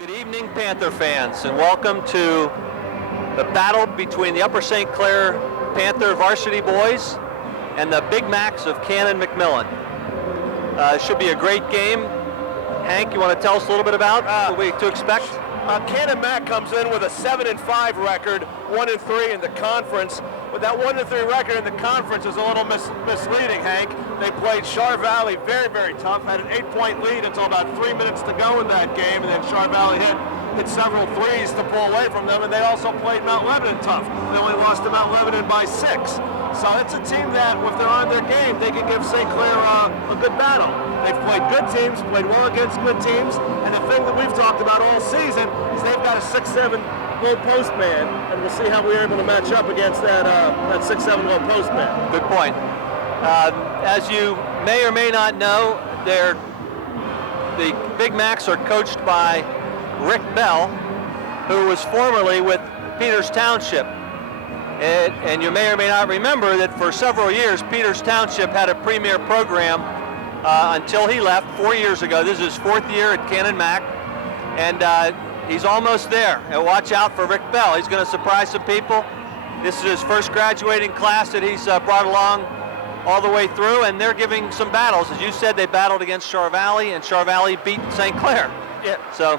Good evening, Panther fans, and welcome to the battle between the Upper St. Clair Panther varsity boys and the Big Macs of Canon-McMillan. It should be a great game. Hank, you want to tell us a little bit about what we to expect? Canon-Mac comes in with a 7-5 record, 1-3 in the conference. But that 1-3 record in the conference is a little misleading, Hank. They played Char Valley very, very tough, had an 8-point lead until about 3 minutes to go in that game, and then Char Valley hit several threes to pull away from them, and they also played Mount Lebanon tough. They only lost to Mount Lebanon by 6. So it's a team that, if they're on their game, they can give St. Clair a good battle. They've played good teams, played well against good teams, and the thing that we've talked about all season is they've got a 6'7" low post man, and we'll see how we're able to match up against that 6'7" low post man. Good point. As you may or may not know, the Big Macs are coached by Rick Bell, who was formerly with Peters Township. And you may or may not remember that for several years, Peters Township had a premier program until he left 4 years ago. This is his 4th year at Canon-Mac, and he's almost there. And watch out for Rick Bell. He's going to surprise some people. This is his first graduating class that he's brought along all the way through, and they're giving some battles. As you said, they battled against Char Valley, and Char Valley beat St. Clair. Yeah. So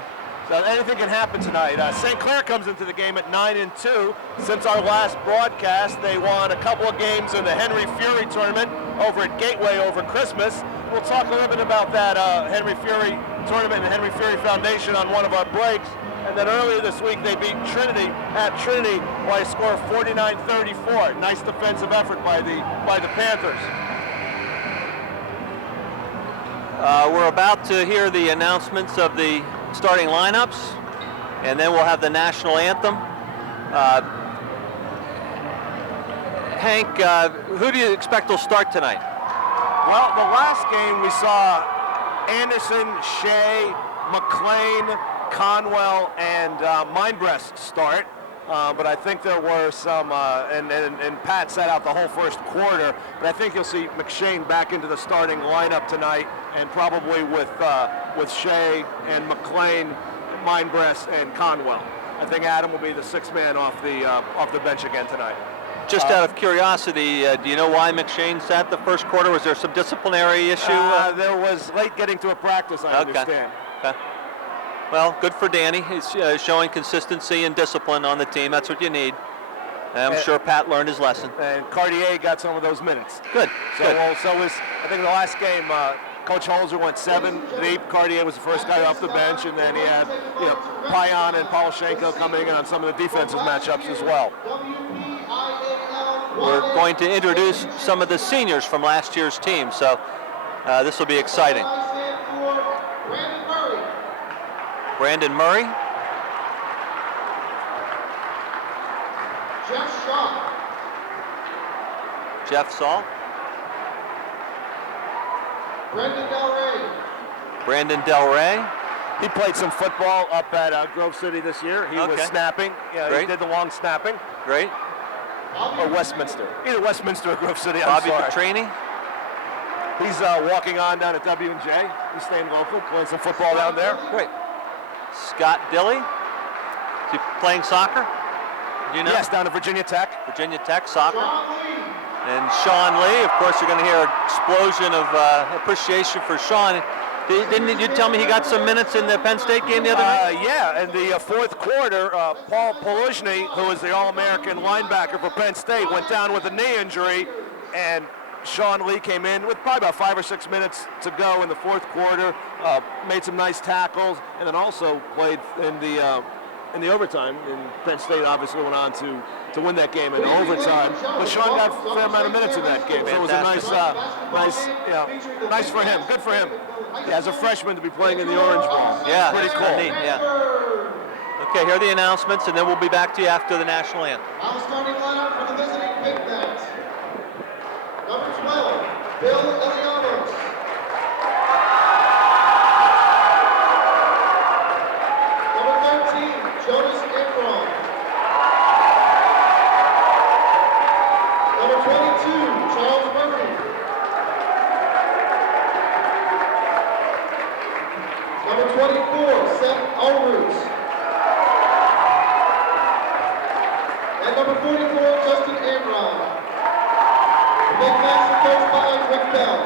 anything can happen tonight. St. Clair comes into the game at 9-2. Since our last broadcast, they won a couple of games in the Henry Fury tournament over at Gateway over Christmas. We'll talk a little bit about that Henry Fury tournament and Henry Fury Foundation on one of our breaks. And then earlier this week, they beat Trinity at Trinity by a score of 49-34. Nice defensive effort by the Panthers. We're about to hear the announcements of the starting lineups, and then we'll have the national anthem. Hank, who do you expect will start tonight? Well, the last game we saw Anderson, Shea, McLean, Conwell, and Mindbreast start. But I think there were some, and Pat sat out the whole first quarter, but I think you'll see McShane back into the starting lineup tonight, and probably with Shea and McLean, Mindbreast, and Conwell. I think Adam will be the 6th man off the bench again tonight. Just out of curiosity, do you know why McShane sat the first quarter? Was there some disciplinary issue? There was late getting to a practice, I understand. Okay. Well, good for Danny. He's showing consistency and discipline on the team. That's what you need. And I'm sure Pat learned his lesson. And Cartier got some of those minutes. Good. So was I think the last game, Coach Holzer went 7 deep. Cartier was the first guy off the bench, and then he had Payan and Polishenko coming in on some of the defensive matchups as well. We're going to introduce some of the seniors from last year's team, so this will be exciting. Brandon Murray. Jeff Saul. Brandon Del Rey. He played some football up at Grove City this year. He was snapping. Yeah, Great. He did the long snapping. Great. Or Westminster. Either Westminster or Grove City. Bobby Petrini. He's walking on down at W&J. He's staying local, playing some football down there. Great. Scott Dilley. Is he playing soccer? Do you know? Yes, down at Virginia Tech. Virginia Tech soccer. And Sean Lee. Of course, you're going to hear an explosion of appreciation for Sean. Didn't you tell me he got some minutes in the Penn State game the other night? Yeah, in the 4th quarter, Paul Poluzny, who is the All-American linebacker for Penn State, went down with a knee injury, and Sean Lee came in with probably about 5 or 6 minutes to go in the 4th quarter, made some nice tackles, and then also played in the overtime. And Penn State obviously went on to win that game in overtime. But Sean got a fair amount of minutes in that game, so it was a nice for him. Good for him. Yeah, as a freshman to be playing in the Orange Bowl. Yeah, pretty cool. Neat, yeah. Okay, here are the announcements, and then we'll be back to you after the national anthem. Now starting lineup for the visiting Big Macs. Number 12, Bill Elianos. Number 13, Jonas Ekron. Number 22, Charles Murphy. Number 24, Seth Allroos. And number 44, Justin Amron. The Big Macs are coached by Rick Bell.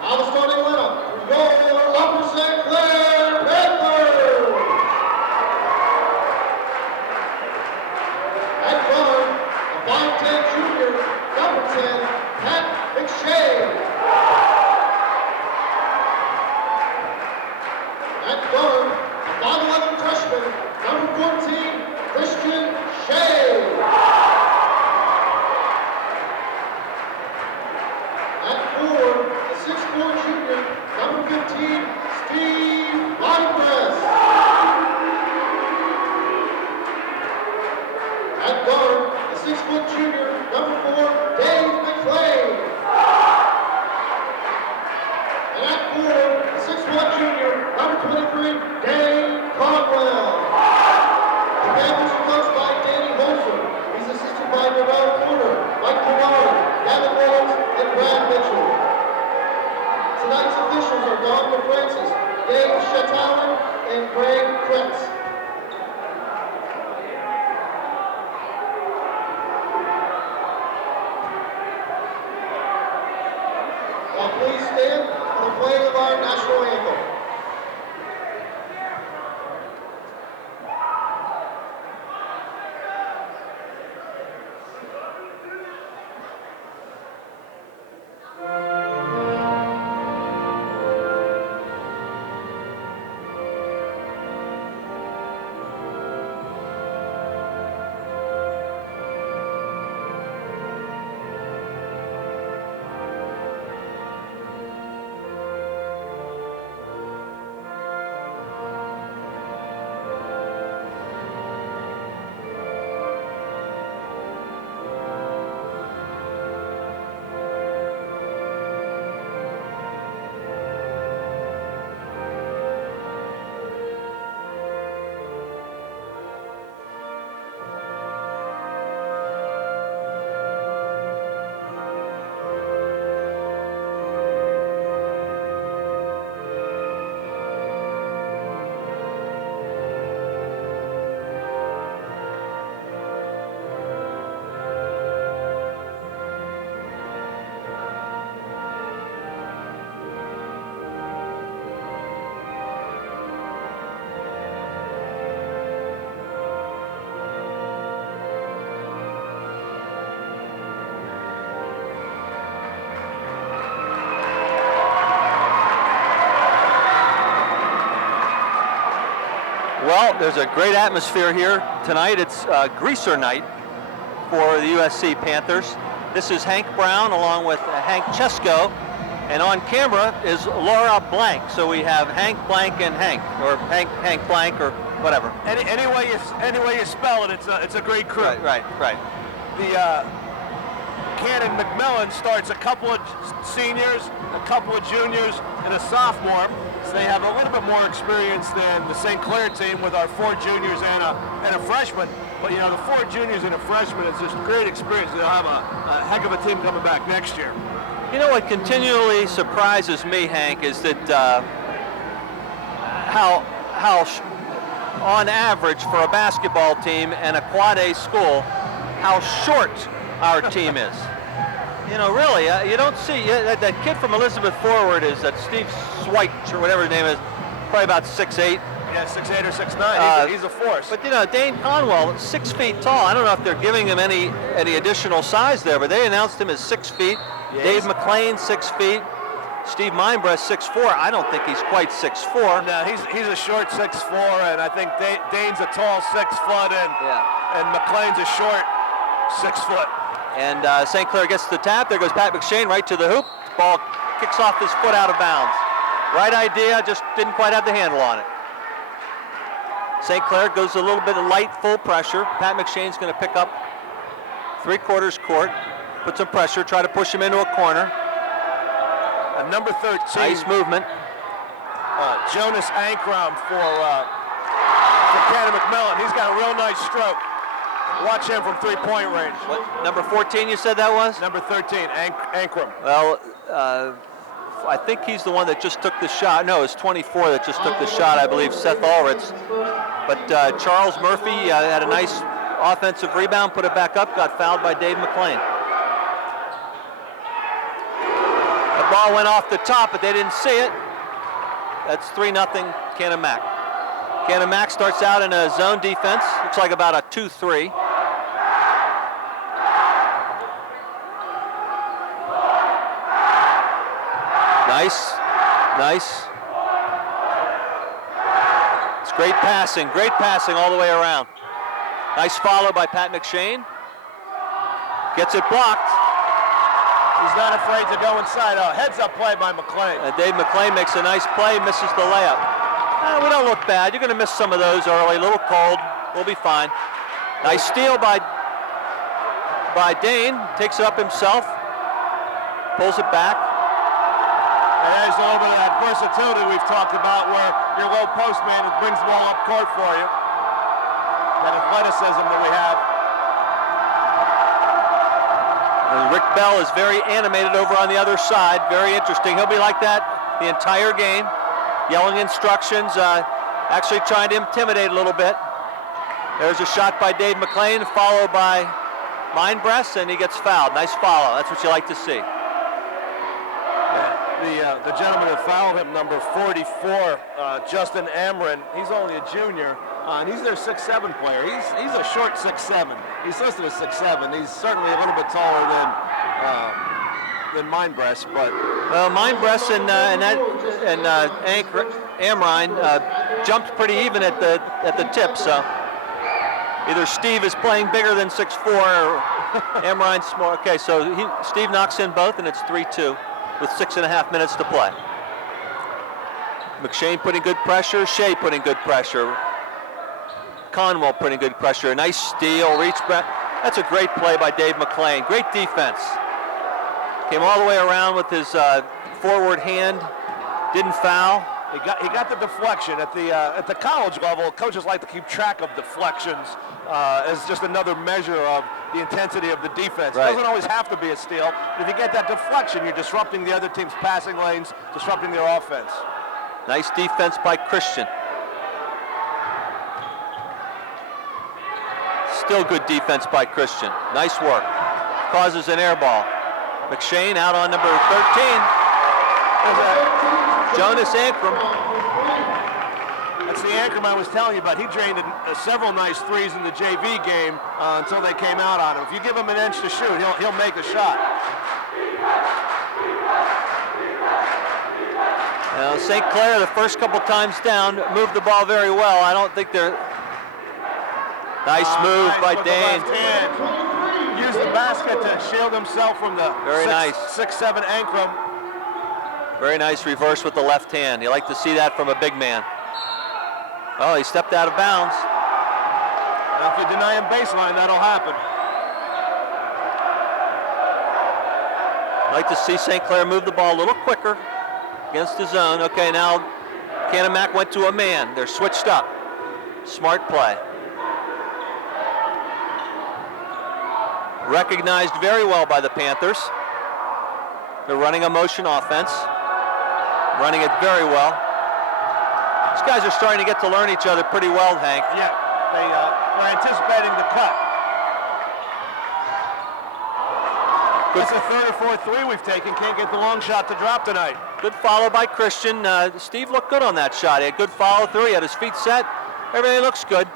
Now the starting lineup. Here we go, Upper St. Clair Panthers. At guard, a 5'10" junior, number 10, Pat McShane. At guard, a 5'11" freshman, number 14, Christian Shea. At 4, the 6'4" junior, number 15, Steve Mongress. At guard, the 6-foot junior, number 4, Dave McLean. And at 4, the 6'1" junior, number 23, Dane Conwell. The Panthers are coached by Danny Holzer. He's assisted by Noel Porter, Mike Kennard, Gavin Reynolds, and Brad Mitchell. Tonight's officials are Don DeFrancis, Dave Shattowen, and Greg Kretz. Now please stand for the playing of our national anthem. Well, there's a great atmosphere here tonight. It's greaser night for the USC Panthers. This is Hank Brown along with Hank Chesko, and on camera is Laura Blank. So we have Hank Blank and Hank, or Hank Blank, or whatever. Any way you spell it, it's a great crew. Right. The Canon-McMillan starts a couple of seniors, a couple of juniors, and a sophomore. So they have a little bit more experience than the St. Clair team with our 4 juniors and a freshman. But you know, the 4 juniors and a freshman is just great experience. They'll have a heck of a team coming back next year. You know what continually surprises me, Hank, is that how on average for a basketball team and a quad A school, how short our team is. You know, really, you don't see that kid from Elizabeth Forward is that Steve Swite or whatever his name is, probably about 6'8". Yeah, 6'8" or 6'9". He's a force. But you know, Dane Conwell, 6 feet tall. I don't know if they're giving him any additional size there, but they announced him as 6 feet. Yes. Dave McLean, 6 feet. Steve Minebreast, 6'4". I don't think he's quite 6'4". No, he's a short 6'4", and I think Dane's a tall 6 foot, and McLean's a short 6 foot. And St. Clair gets the tap. There goes Pat McShane right to the hoop. Ball kicks off his foot out of bounds. Right idea, just didn't quite have the handle on it. St. Clair goes a little bit of light, full pressure. Pat McShane's going to pick up 3/4 court, put some pressure, try to push him into a corner. Number 13. Nice movement. Jonas Ankrum for Canon-McMillan. He's got a real nice stroke. Watch him from three-point range. What, number 14 you said that was? Number 13, Ankrum. Well, I think he's the one that just took the shot. No, it's 24 that just took the shot, I believe, Seth Ulrich. But Charles Murphy had a nice offensive rebound, put it back up, got fouled by Dave McLean. The ball went off the top, but they didn't see it. That's 3-0 Canon-Mac. Canon-Mac starts out in a zone defense. Looks like about a 2-3. Nice. It's great passing all the way around. Nice follow by Pat McShane. Gets it blocked. He's not afraid to go inside. A heads-up play by McLean. Dave McLean makes a nice play, misses the layup. We don't look bad. You're going to miss some of those early. A little cold. We'll be fine. Nice steal by Dane. Takes it up himself. Pulls it back. And there's a little bit of that versatility we've talked about where your low post man brings the ball up court for you. That athleticism that we have. And Rick Bell is very animated over on the other side. Very interesting. He'll be like that the entire game. Yelling instructions, actually trying to intimidate a little bit. There's a shot by Dave McLean, followed by Mindbreast, and he gets fouled. Nice follow. That's what you like to see. The gentleman who fouled him, number 44, Justin Amron, he's only a junior, and he's their 6'7" player. He's a short 6'7". He's listed as 6'7". He's certainly a little bit taller than Mindbreast, but well, Mindbreast and Amrine jumped pretty even at the tip. So either Steve is playing bigger than 6'4" or Amrine's small. Okay, so Steve knocks in both, and it's 3-2 with 6.5 minutes to play. McShane putting good pressure. Shea putting good pressure. Conwell putting good pressure. A nice steal, reach back. That's a great play by Dave McLean. Great defense. Came all the way around with his forward hand. Didn't foul. He got the deflection. At the college level, coaches like to keep track of deflections as just another measure of the intensity of the defense. Right. It doesn't always have to be a steal. But if you get that deflection, you're disrupting the other team's passing lanes, disrupting their offense. Nice defense by Christian. Still good defense by Christian. Nice work. Causes an air ball. McShane out on number 13. Jonas Ankrum. That's the Ankrum I was telling you about. He drained several nice threes in the JV game until they came out on him. If you give him an inch to shoot, he'll make a shot. Now, St. Clair, the first couple times down, moved the ball very well. I don't think they're... Nice move by Dane. Used the basket to shield himself from the 6'7" Ankrum. Very nice reverse with the left hand. You like to see that from a big man. Oh, he stepped out of bounds. Now, if you deny him baseline, that'll happen. I like to see St. Clair move the ball a little quicker against the zone. Okay, now Canon-Mac went to a man. They're switched up. Smart play. Recognized very well by the Panthers. They're running a motion offense. Running it very well. These guys are starting to get to learn each other pretty well, Hank. Yeah, they're anticipating the cut. That's a third or fourth three we've taken. Can't get the long shot to drop tonight. Good follow by Christian. Steve looked good on that shot. He had good follow through. He had his feet set. Everything looks good.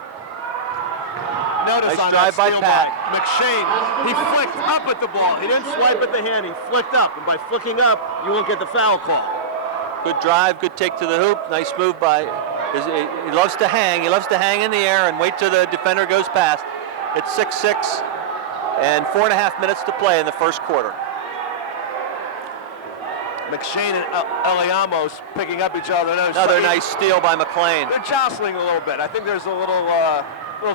Notice nice on drive that by steal Pat. by McShane. He flicked up at the ball. He didn't swipe at the hand. He flicked up. And by flicking up, you won't get the foul call. Good drive, good take to the hoop. Nice move by, he loves to hang. He loves to hang in the air and wait till the defender goes past. It's 6-6 and 4.5 minutes to play in the first quarter. McShane and Eliamos picking up each other. Another nice steal by McLean. They're jostling a little bit. I think there's a little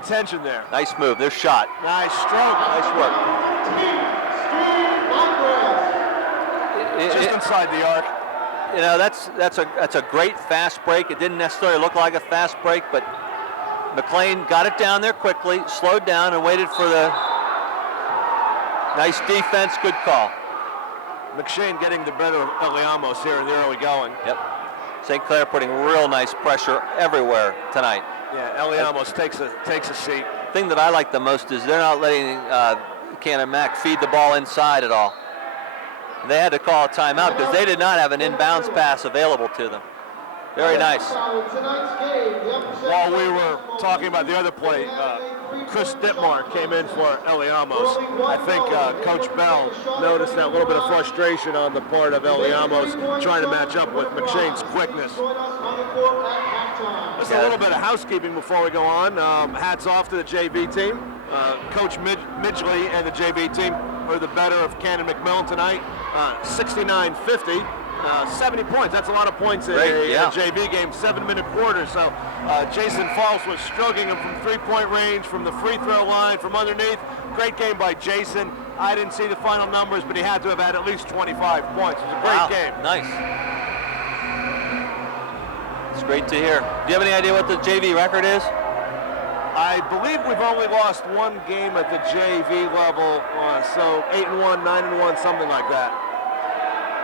tension there. Nice move, their shot. Nice stroke. Nice work. Just inside the arc. you know, that's a great fast break. It didn't necessarily look like a fast break, but McMillan got it down there quickly, slowed down, and waited for the nice defense. Good call. McShane getting the better of Eliamos here in the early going. Yep. St. Clair putting real nice pressure everywhere tonight. Yeah, Eliamos takes a seat. The thing that I like the most is they're not letting Canon-Mac feed the ball inside at all. They had to call a timeout because they did not have an inbounds pass available to them. Very nice. While we were talking about the other play, Chris Dittmar came in for Eliamos. I think Coach Bell noticed that little bit of frustration on the part of Eliamos trying to match up with McShane's quickness. Just a little bit of housekeeping before we go on. Hats off to the JV team. Coach Midgley and the JV team are the better of Canon-McMillan tonight. 69-50. 70 points. That's a lot of points in a JV game, 7-minute quarter. So Jason Falls was stroking him from three-point range, from the free throw line, from underneath. Great game by Jason. I didn't see the final numbers, but he had to have had at least 25 points. It was a great game. Nice. It's great to hear. Do you have any idea what the JV record is? I believe we've only lost one game at the JV level, so 8-1, 9-1, something like that.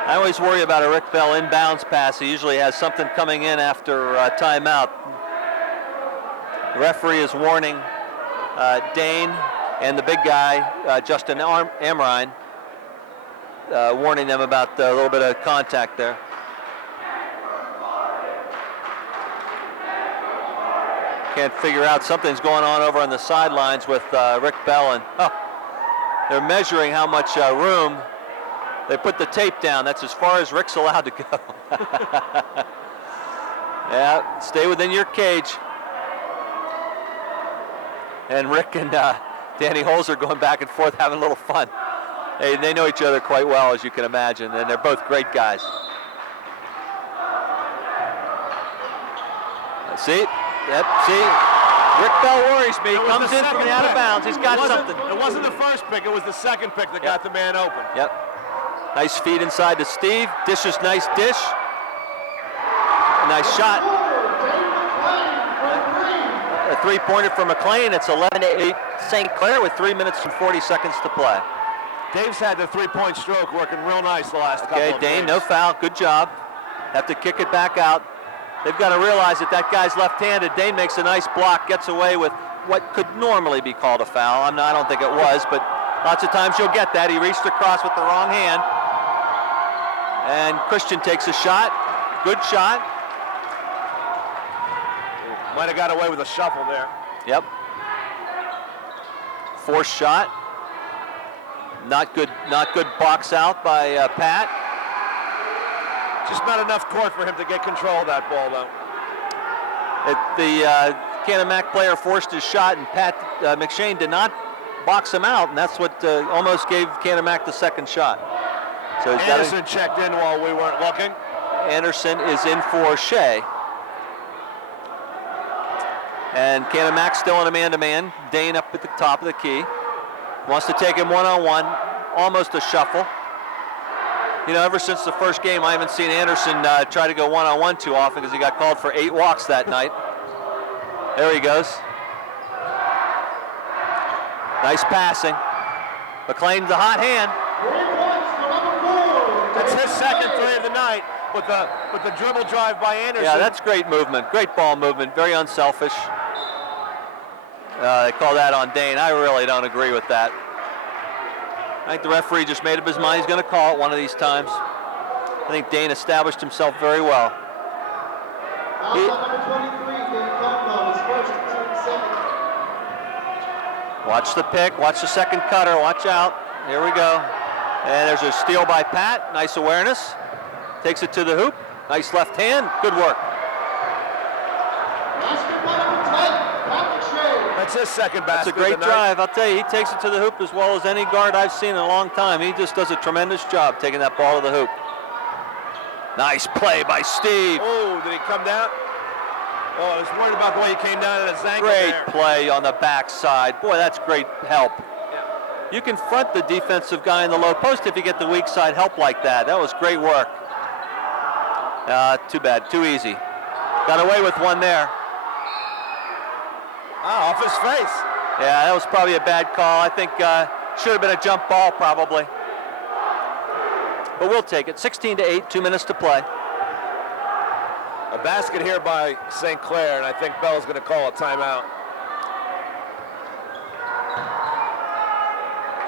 I always worry about a Rick Bell inbounds pass. He usually has something coming in after timeout. The referee is warning Dane and the big guy, Justin Amrine, warning them about a little bit of contact there. Can't figure out, something's going on over on the sidelines with Rick Bell, and they're measuring how much room. They put the tape down. That's as far as Rick's allowed to go. Yeah, stay within your cage. And Rick and Danny Holzer going back and forth having a little fun. Hey, they know each other quite well, as you can imagine, and they're both great guys. See? Yep, see? Rick Bell worries me. Comes in from the out of bounds. He's got something. It wasn't the first pick. It was the second pick that got the man open. Yep. Nice feed inside to Steve. Dishes, nice dish. Nice shot. A three-pointer for McMillan. It's 11-8 St. Clair with 3 minutes and 40 seconds to play. Dave's had the three-point stroke working real nice the last couple of Dane, games. no foul. Good job. Have to kick it back out. They've got to realize that guy's left-handed. Dane makes a nice block, gets away with what could normally be called a foul. I don't think it was, but lots of times you'll get that. He reached across with the wrong hand. And Christian takes a shot. Good shot. Might have got away with a shuffle there. Yep. Forced shot. Not good box out by Pat. Just not enough court for him to get control of that ball, though. The Canon-Mac player forced his shot, and Pat McShane did not box him out, and that's what almost gave Canon-Mac the second shot. So Anderson checked in while we weren't looking. Anderson is in for Shea. And Canon-Mac still in a man-to-man. Dane up at the top of the key. Wants to take him one-on-one. Almost a shuffle. You know, ever since the first game, I haven't seen Anderson try to go one-on-one too often because he got called for 8 walks that night. There he goes. Nice passing. McMillan, the hot hand. That's his second three of the night with the dribble drive by Anderson. Yeah, that's great movement. Great ball movement. Very unselfish. They call that on Dane. I really don't agree with that. I think the referee just made up his mind. He's going to call it one of these times. I think Dane established himself very well. Watch the pick. Watch the second cutter. Watch out. Here we go. And there's a steal by Pat. Nice awareness. Takes it to the hoop. Nice left hand. Good work. That's his second basket. That's a great drive. I'll tell you, he takes it to the hoop as well as any guard I've seen in a long time. He just does a tremendous job taking that ball to the hoop. Nice play by Steve. Oh, did he come down? Oh, I was worried about the way he came down at his ankle. Great there. play on the backside. Boy, that's great help. Yeah. You can front the defensive guy in the low post if you get the weak side help like that. That was great work. Too bad, too easy. Got away with one there. Oh, off his face. Yeah, that was probably a bad call. I think should have been a jump ball probably. But we'll take it. 16-8, 2 minutes to play. A basket here by St. Clair, and I think Bell's going to call a timeout.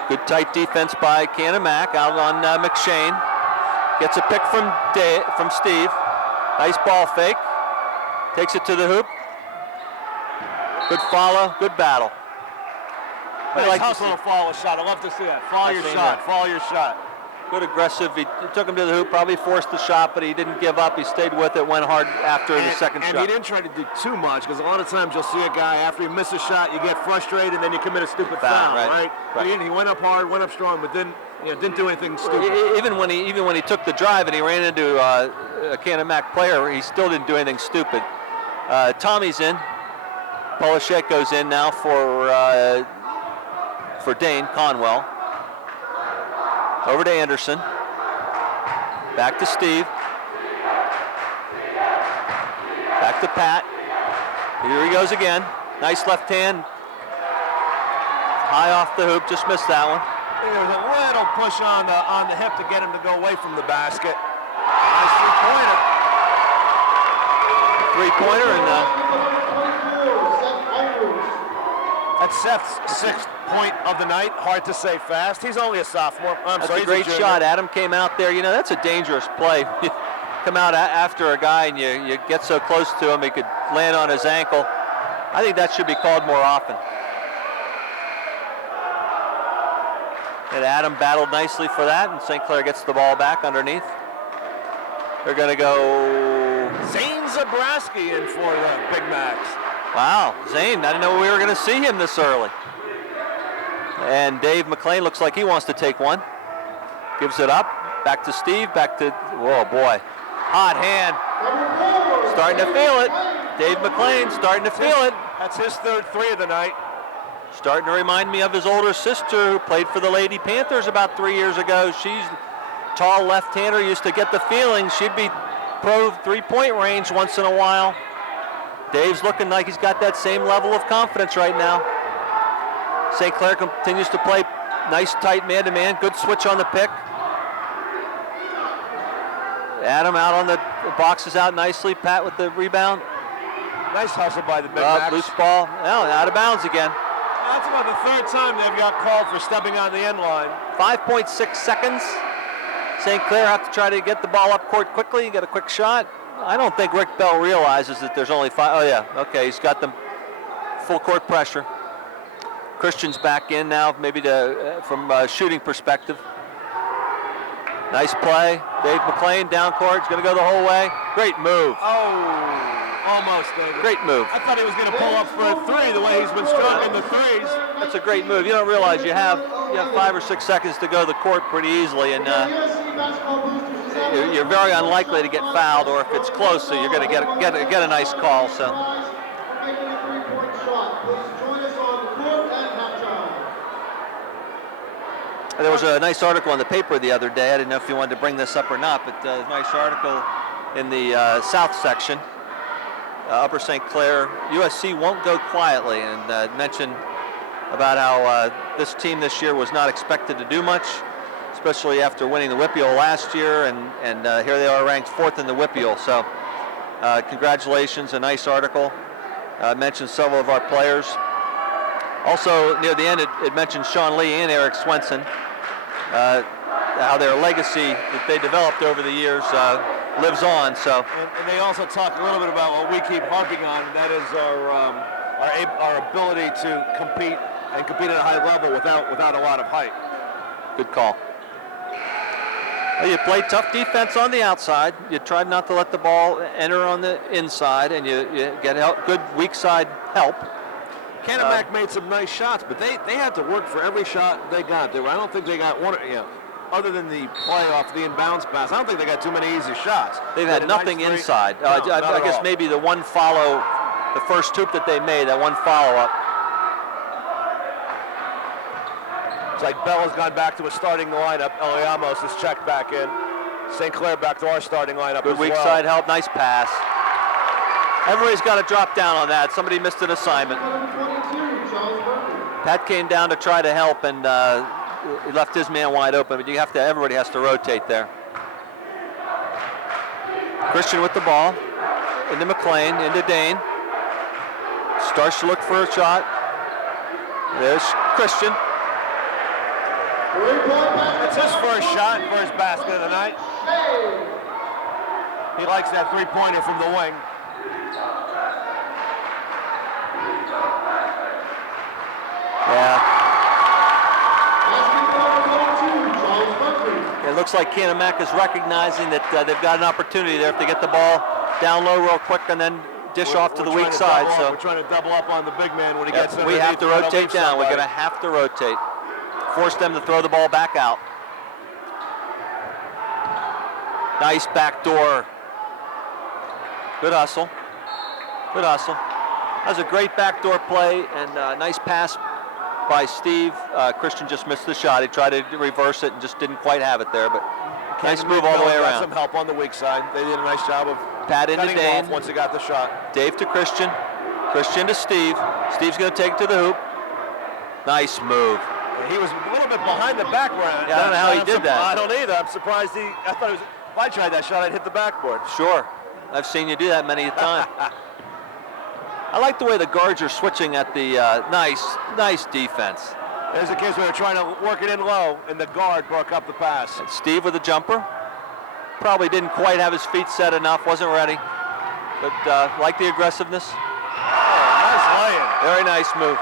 Good tight defense by Canon-Mac out on McShane. Gets a pick from Steve. Nice ball fake. Takes it to the hoop. Good follow, good battle. Nice hustle to follow a shot. I love to see that. Follow your shot, follow your shot. Good aggressive. He took him to the hoop, probably forced the shot, but he didn't give up. He stayed with it, went hard after the second shot. And he didn't try to do too much, because a lot of times you'll see a guy, after he misses a shot, you get frustrated, and then you commit a stupid foul, right? He went up hard, went up strong, but didn't do anything stupid. Even when he took the drive and he ran into a Canon-Mac player, he still didn't do anything stupid. Tommy's in. Polishek in now for Dane Conwell. Over to Anderson. Back to Steve. Back to Pat. Here he goes again. Nice left hand. High off the hoop. Just missed that one. I think there was a little push on the hip to get him to go away from the basket. Nice three-pointer. Three-pointer and that's Seth's sixth point of the night. Hard to say fast. He's only a sophomore. That's a great shot. Adam came out there. You know, that's a dangerous play. You come out after a guy and you get so close to him, he could land on his ankle. I think that should be called more often. And Adam battled nicely for that, and St. Clair gets the ball back underneath. They're going to go... Zane Zabrowski in for the Big Macs. Wow, Zane, I didn't know we were going to see him this early. And Dave McLean looks like he wants to take one. Gives it up, back to Steve, back to, whoa boy. Hot hand, starting to feel it. Dave McLean starting to feel it. That's his third three of the night. Starting to remind me of his older sister who played for the Lady Panthers about 3 years ago. She's tall left-hander, used to get the feeling she'd be pro three-point range once in a while. Dave's looking like he's got that same level of confidence right now. St. Clair continues to play nice tight man-to-man. Good switch on the pick. Adam out on the boxes out nicely. Pat with the rebound. Nice hustle by the Big Macs. Loose ball. Oh, out of bounds again. That's about the third time they've got called for stepping on the end line. 5.6 seconds. St. Clair have to try to get the ball up court quickly, get a quick shot. I don't think Rick Bell realizes that there's only 5. Oh yeah, okay, he's got them full court pressure. Christian's back in now, maybe from a shooting perspective. Nice play. Dave McLean down court. He's going to go the whole way. Great move. Oh, almost, David. Great move. I thought he was going to pull up for a three the way he's been strong in the threes. That's a great move. You don't realize you have 5 or 6 seconds to go the court pretty easily, and you're very unlikely to get fouled, or if it's close, so you're going to get a nice call. So. There was a nice article in the paper the other day. I didn't know if you wanted to bring this up or not, but a nice article in the South section, Upper St. Clair. USC won't go quietly, and mentioned about how this team this year was not expected to do much, especially after winning the WPIAL last year, and here they are ranked 4th in the WPIAL. So congratulations, a nice article. Mentioned several of our players. Also, near the end, it mentioned Sean Lee and Eric Swenson, how their legacy that they developed over the years lives on. So, and they also talk a little bit about what we keep harping on, and that is our ability to compete at a high level without a lot of height. Good call. Well, you play tough defense on the outside. You try not to let the ball enter on the inside, and you get good weak side help. Canon-Mac made some nice shots, but they had to work for every shot they got. I don't think they got one, other than the play off the inbounds pass. I don't think they got too many easy shots. They've had nothing inside. No, I guess maybe the one follow, the first hoop that they made, that one follow-up. It's like Bell has gone back to a starting lineup. Eliamos is checked back in. St. Clair back to our starting lineup. Good weak side help, nice pass. Everybody's got to drop down on that. Somebody missed an assignment. Pat came down to try to help, and he left his man wide open, but everybody has to rotate there. Christian with the ball, into McLean, into Dane. Starts to look for a shot. There's Christian. It's his first shot and first basket of the night. He likes that three-pointer from the wing. Yeah. It looks like Canon-Mac is recognizing that they've got an opportunity there if they get the ball down low real quick and then dish off to the weak side. So we're trying to double up on the big man when he gets in. We have to rotate down. We're going to have to rotate. Force them to throw the ball back out. Nice backdoor. Good hustle. Good hustle. That was a great backdoor play and a nice pass by Steve. Christian just missed the shot. He tried to reverse it and just didn't quite have it there, but nice move all the way around. Some help on the weak side. They did a nice job of Pat into Dave. Once he got the shot. Dave to Christian. Christian to Steve. Steve's going to take it to the hoop. Nice move. He was a little bit behind the background. Yeah, I don't know how he did that. I don't either. I'm surprised I thought if I tried that shot, I'd hit the backboard. Sure. I've seen you do that many a time. I like the way the guards are switching at the nice defense. There's a case where they're trying to work it in low, and the guard broke up the pass. And Steve with a jumper. Probably didn't quite have his feet set enough, wasn't ready. But like the aggressiveness. Oh, nice lay-in. Very nice move.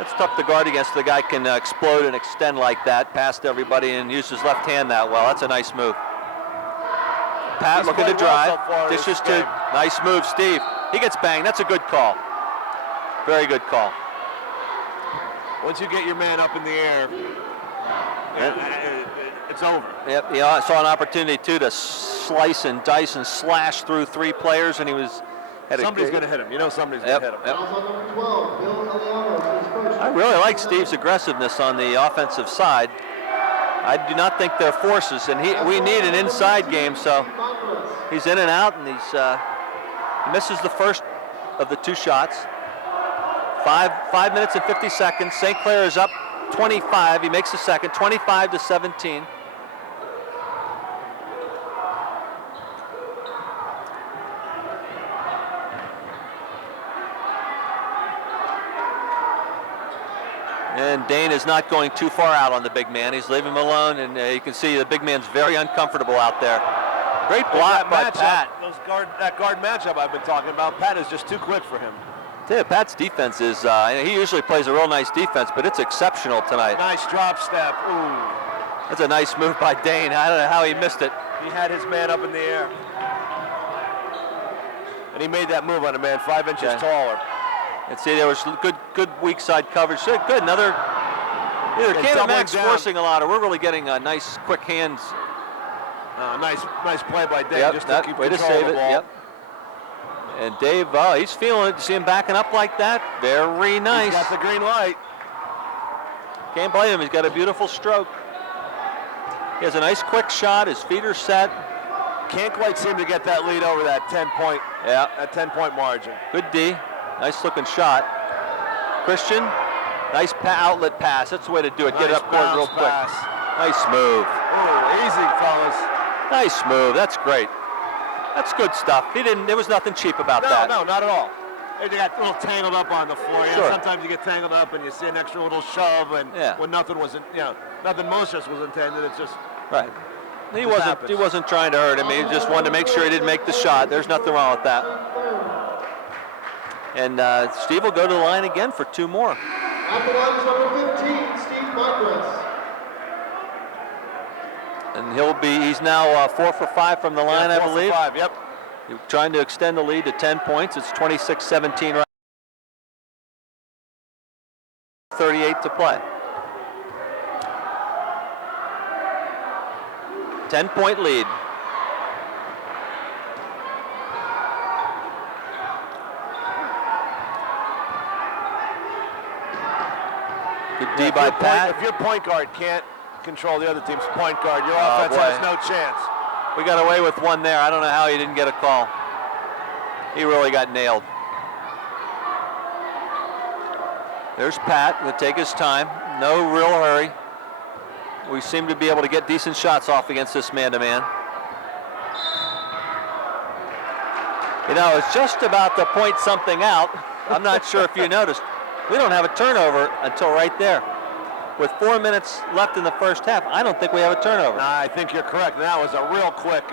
It's tough to guard against. The guy can explode and extend like that past everybody and use his left hand that well. That's a nice move. Pat looking to drive. Dishes to nice move, Steve. He gets banged. That's a good call. Very good call. Once you get your man up in the air, it's over. Yep. Yeah, I saw an opportunity too to slice and dice and slash through three players, and he was. Somebody's going to hit him. You know somebody's going to hit him. Yep. I really like Steve's aggressiveness on the offensive side. I do not think they're forces, and we need an inside game, so he's in and out, and he misses the first of the two shots. 5 minutes and 50 seconds. St. Clair is up 25. He makes the second, 25-17. And Dane is not going too far out on the big man. He's leaving him alone, and you can see the big man's very uncomfortable out there. Great block by Pat. That guard matchup I've been talking about, Pat is just too quick for him. Yeah, Pat's defense is, he usually plays a real nice defense, but it's exceptional tonight. Nice drop step. Ooh. That's a nice move by Dane. I don't know how he missed it. He had his man up in the air. And he made that move on a man 5 inches taller. And see, there was good weak side coverage. So good, either Canon-Mac's forcing a lot, or we're really getting nice, quick hands. Nice play by Dave, just to keep control of the ball. Yep. And Dave, he's feeling it. See him backing up like that. Very nice. He's got the green light. Can't blame him. He's got a beautiful stroke. He has a nice quick shot. His feet are set. Can't quite seem to get that lead over that 10-point. Yeah. That 10-point margin. Good D. Nice looking shot. Christian, nice outlet pass. That's the way to do it. Nice, get it up court real quick. Pass. Nice move. Ooh, easy, fellas. Nice move. That's great. That's good stuff. There was nothing cheap about that. No, not at all. They got a little tangled up on the floor. Sure. Sometimes you get tangled up and you see an extra little shove, and when nothing malicious was intended. It's just right. He wasn't trying to hurt him. He just wanted to make sure he didn't make the shot. There's nothing wrong with that. And Steve will go to the line again for two more. At the line is number 15, Steve Marquez. And he's now 4 for 5 from the line, I believe. 4 for 5, yep. He's trying to extend the lead to 10 points. It's 26-17 right. 38 to play. 10-point lead. Good D by Pat. If your point guard can't control the other team's point guard. Your offense boy. has no chance. We got away with one there. I don't know how he didn't get a call. He really got nailed. There's Pat, going to take his time. No real hurry. We seem to be able to get decent shots off against this man-to-man. You know, it's just about to point something out. I'm not sure if you noticed. We don't have a turnover until right there. With 4 minutes left in the first half, I don't think we have a turnover. I think you're correct. That was a real quick.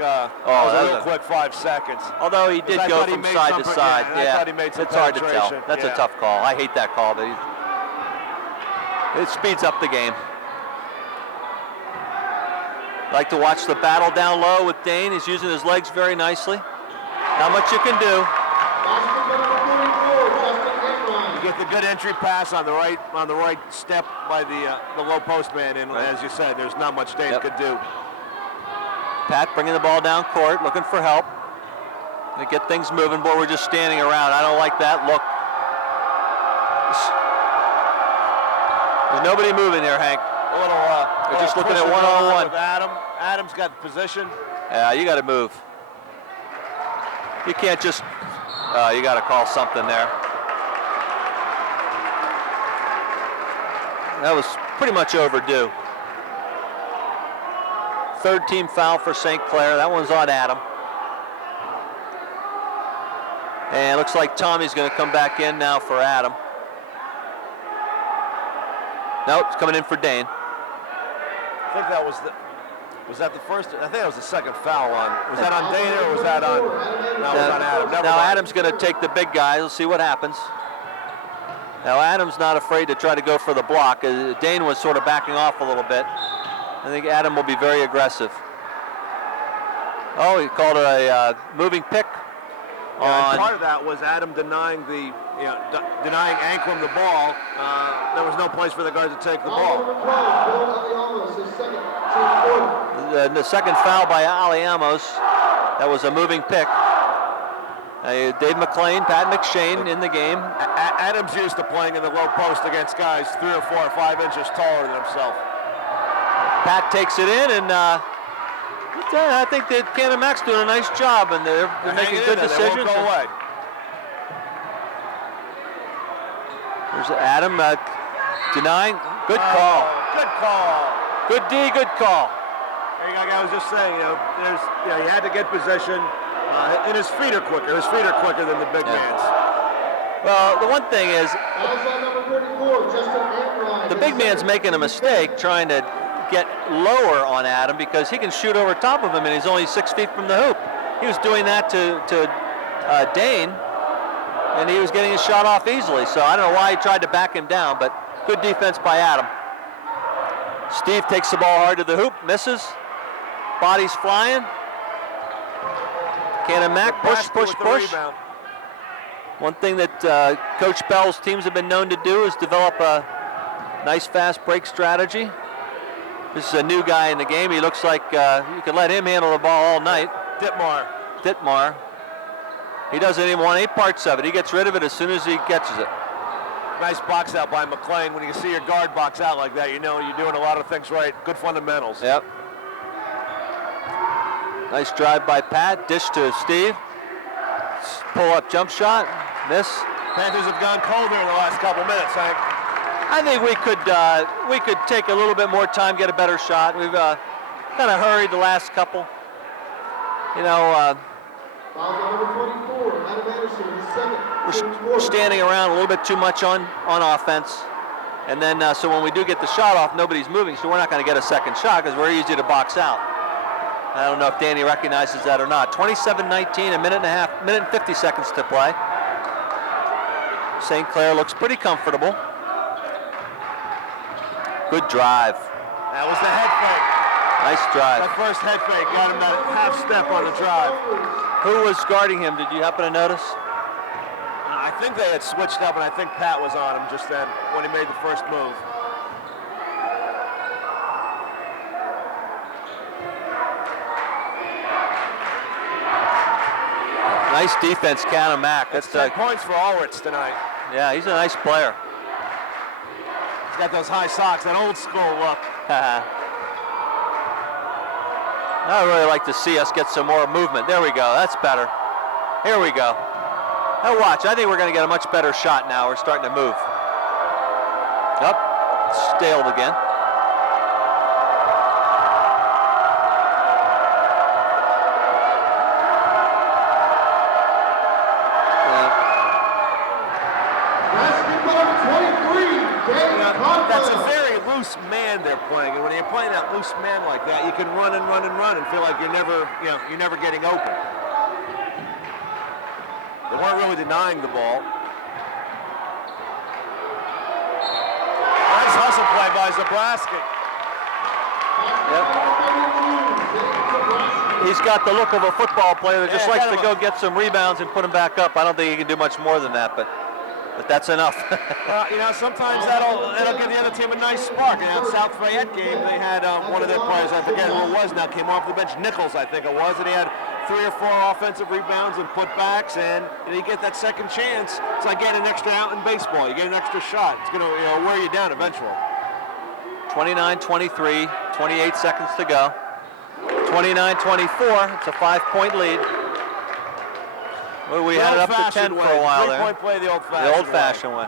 Quick 5 seconds. Although he did go from side to side. Yeah, I thought he made some it's hard to tell. penetration. That's a tough call. I hate that call, but it speeds up the game. Like to watch the battle down low with Dane. He's using his legs very nicely. Not much you can do. Get the good entry pass on the right step by the low post man, and as you said, there's not much Dane could do. Pat bringing the ball down court, looking for help. To get things moving, boy, we're just standing around. I don't like that look. There's nobody moving there, Hank. They're just looking at one-on-one. Adam's got the position. Yeah, you got to move. You can't just. You got to call something there. That was pretty much overdue. Third team foul for St. Clair. That one's on Adam. And it looks like Tommy's going to come back in now for Adam. Nope, it's coming in for Dane. I think that was that the first? I think that was the second foul on. Was that on Dane or was that on? No, it was on Adam. Now Adam's going to take the big guy. We'll see what happens. Now Adam's not afraid to try to go for the block. Dane was sort of backing off a little bit. I think Adam will be very aggressive. Oh, he called it a moving pick. And part of that was Adam denying denying Ankrum the ball. There was no place for the guards to take the ball. The second foul by Ali Amos. That was a moving pick. Dave McLean, Pat McShane in the game. Adam's used to playing in the low post against guys 3 or 4 or 5 inches taller than himself. Pat takes it in, and I think that Canon-McMillan's doing a nice job, and they're making good decisions. They won't go away. There's Adam denying. Good call. Good call. Good D, good call. Like I was just saying, he had to get position, and his feet are quicker. His feet are quicker than the big man's. Well, the one thing is, the big man's making a mistake trying to get lower on Adam because he can shoot over top of him and he's only 6 feet from the hoop. He was doing that to Dane, and he was getting his shot off easily. So I don't know why he tried to back him down, but good defense by Adam. Steve takes the ball hard to the hoop, misses. Body's flying. Canon-Mac, push. One thing that Coach Bell's teams have been known to do is develop a nice fast break strategy. This is a new guy in the game. He looks like you could let him handle the ball all night. Dittmar. He doesn't even want any parts of it. He gets rid of it as soon as he catches it. Nice box out by McLean. When you see your guard box out like that, you know you're doing a lot of things right. Good fundamentals. Yep. Nice drive by Pat. Dish to Steve. Pull-up jump shot. Miss. Panthers have gone colder in the last couple minutes, Hank. I think we could take a little bit more time, get a better shot. We've kind of hurried the last couple. We're standing around a little bit too much on offense. And then, so when we do get the shot off, nobody's moving, so we're not going to get a second shot because we're easy to box out. I don't know if Danny recognizes that or not. 27-19, a minute and 50 seconds to play. St. Clair looks pretty comfortable. Good drive. That was the head fake. Nice drive. That first head fake got him that half step on the drive. Who was guarding him? Did you happen to notice? I think they had switched up, and I think Pat was on him just then when he made the first move. Nice defense, Canon-Mac. That's 10 points for Ulrich tonight. Yeah, he's a nice player. He's got those high socks, that old school look. I would really like to see us get some more movement. There we go. That's better. Here we go. Now watch. I think we're going to get a much better shot now. We're starting to move. Up. Staled again. That's a very loose man they're playing, and when you're playing that loose man like that, you can run and run and run and feel like you're never getting open. They weren't really denying the ball. Nice hustle play by Zabrowski. Yep. He's got the look of a football player that just likes to go get some rebounds and put them back up. I don't think he can do much more than that, but that's enough. Sometimes that'll give the other team a nice spark. In that South Fayette game, they had one of their players, I forget who it was now, came off the bench, Nichols, I think it was, and he had 3 or 4 offensive rebounds and putbacks, and you get that second chance. It's like getting an extra out in baseball. You get an extra shot. It's going to wear you down eventually. 29-23, 28 seconds to go. 29-24, it's a 5-point lead. Well, we had it up to 10 for a while there. 3-point play the old-fashioned way. The old-fashioned way.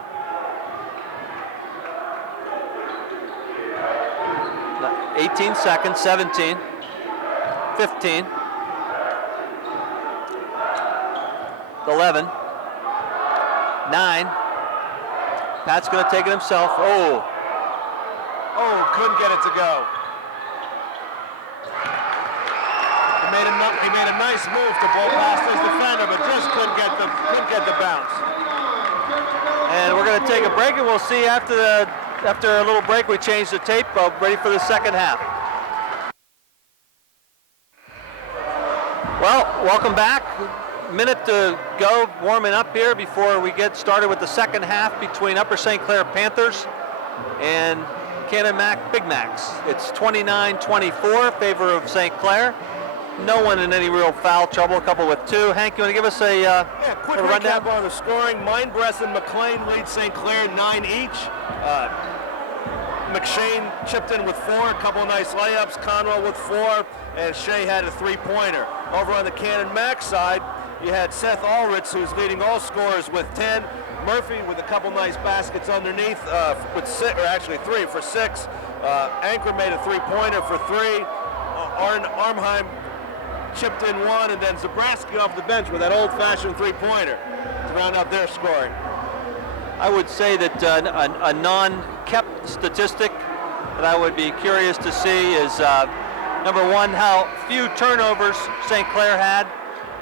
18 seconds, 17, 15, 11, 9. Pat's going to take it himself. Oh, couldn't get it to go. He made a nice move to ball past his defender, but just couldn't get the bounce. And we're going to take a break, and we'll see after a little break. We change the tape, ready for the second half. Well, welcome back. Minute to go, warming up here before we get started with the second half between Upper St. Clair Panthers and Canon-Mac Big Macs. It's 29-24, favor of St. Clair. No one in any real foul trouble, a couple with 2. Hank, you want to give us a quick recap on the scoring. Mindbreast and McLean lead St. Clair 9 each. McShane chipped in with 4, a couple of nice layups. Conwell with 4, and Shea had a 3-pointer. Over on the Canon-Mac side, you had Seth Ulrich, who's leading all scorers with 10. Murphy with a couple nice baskets underneath with 6, or actually 3 for 6. Anchor made a 3-pointer for 3. Arnheim chipped in 1, and then Zabrowski off the bench with that old-fashioned 3-pointer to round out their scoring. I would say that a non-kept statistic that I would be curious to see is, number 1, how few turnovers St. Clair had.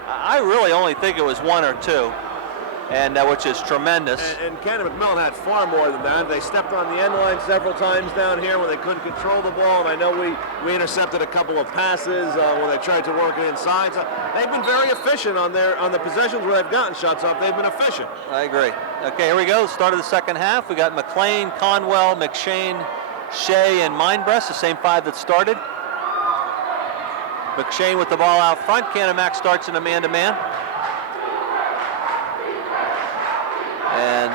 I really only think it was 1 or 2, and which is tremendous. And Canon-McMillan had far more than that. They stepped on the end line several times down here when they couldn't control the ball, and I know we intercepted a couple of passes when they tried to work it inside. So they've been very efficient on the possessions where they've gotten shots off. They've been efficient. I agree. Okay, here we go. Start of the second half. We got McLean, Conwell, McShane, Shea, and Mindbreast, the same 5 that started. McShane with the ball out front. Canon-Mac starts in a man-to-man. And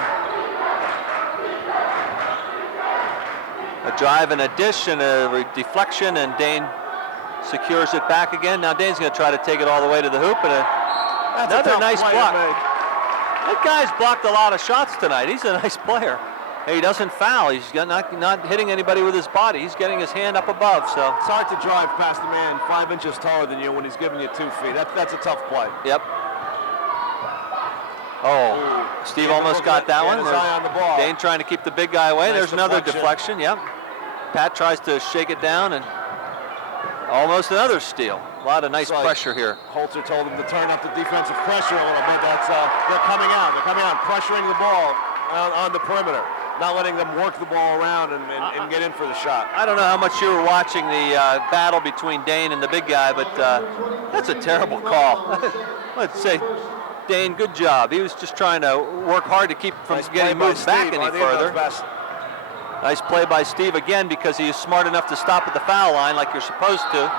a drive and a dish and a deflection, and Dane secures it back again. Now Dane's going to try to take it all the way to the hoop, and another nice block. That guy's blocked a lot of shots tonight. He's a nice player. He doesn't foul. He's not hitting anybody with his body. He's getting his hand up above. So it's hard to drive past a man 5 inches taller than you when he's giving you 2 feet. That's a tough play. Yep. Oh, Steve almost got that one. His eye on the ball. Dane trying to keep the big guy away. Nice There's another deflection. Yep. Pat tries to shake it down, and almost another steal. A lot of nice pressure here. Holzer told him to turn up the defensive pressure a little bit. They're coming out. They're coming out, pressuring the ball on the perimeter, not letting them work the ball around and get in for the shot. I don't know how much you were watching the battle between Dane and the big guy, but that's a terrible call. Let's say, Dane, good job. He was just trying to work hard to keep from getting moved back any further. Nice play by Steve again, because he is smart enough to stop at the foul line like you're supposed to.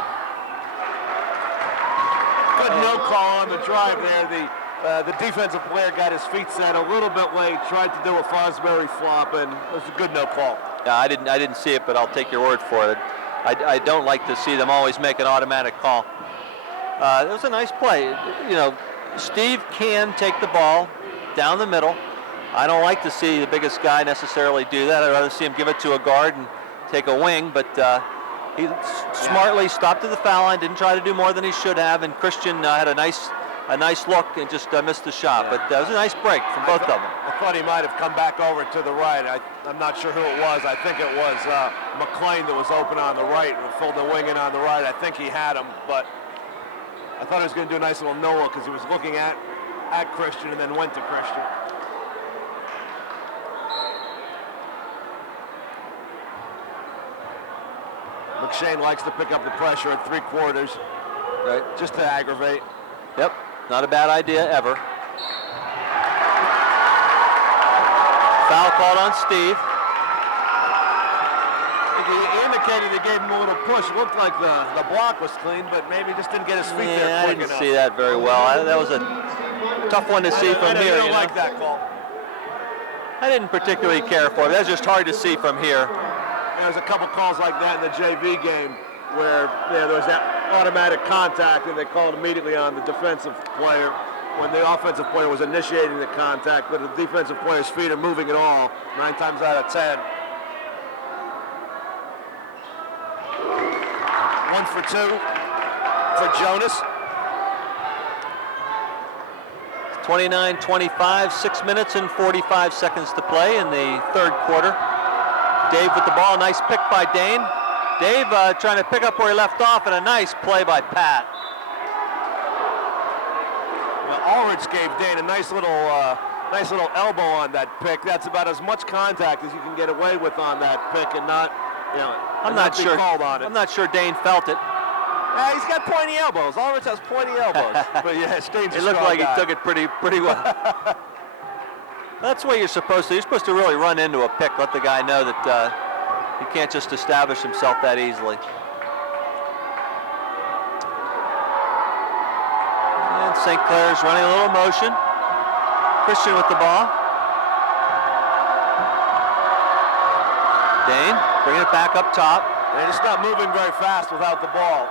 Good no call on the drive there. The defensive player got his feet set a little bit late, tried to do a Fosbury flop, and it was a good no call. Yeah, I didn't see it, but I'll take your word for it. I don't like to see them always make an automatic call. It was a nice play. You know, Steve can take the ball down the middle. I don't like to see the biggest guy necessarily do that. I'd rather see him give it to a guard and take a wing, but he smartly stopped at the foul line, didn't try to do more than he should have, and Christian had a nice look and just missed the shot. But that was a nice break from both of them. I thought he might have come back over to the right. I'm not sure who it was. I think it was McLean that was open on the right and filled the wing in on the right. I think he had him, but I thought he was going to do a nice little Noah because he was looking at Christian and then went to Christian. McShane likes to pick up the pressure at 3/4, right, just to aggravate. Yep, not a bad idea ever. Foul called on Steve. He indicated he gave him a little push. It looked like the block was clean, but maybe just didn't get his feet there I quick didn't enough. see that very well. That was a tough one to see from here. I don't like that call. I didn't particularly care for it. That's just hard to see from here. There's a couple calls like that in the JV game where there was that automatic contact and they called immediately on the defensive player when the offensive player was initiating the contact, but the defensive player's feet are moving at all 9 times out of 10. 1 for 2 for Jonas. 29-25, 6 minutes and 45 seconds to play in the third quarter. Dave with the ball, nice pick by Dane. Dave trying to pick up where he left off, and a nice play by Pat. Well, Ulrich gave Dane a nice little elbow on that pick. That's about as much contact as you can get away with on that pick, and not, I'm not sure. Called on it. I'm not sure Dane felt it. Yeah, he's got pointy elbows. Ulrich has pointy elbows. But yeah, Dane's it looked like he took it pretty well. That's what you're supposed to. You're supposed to really run into a pick, let the guy know that he can't just establish himself that easily. And St. Clair's running a little motion. Christian with the ball. Dane bringing it back up top. They're just not moving very fast without the ball.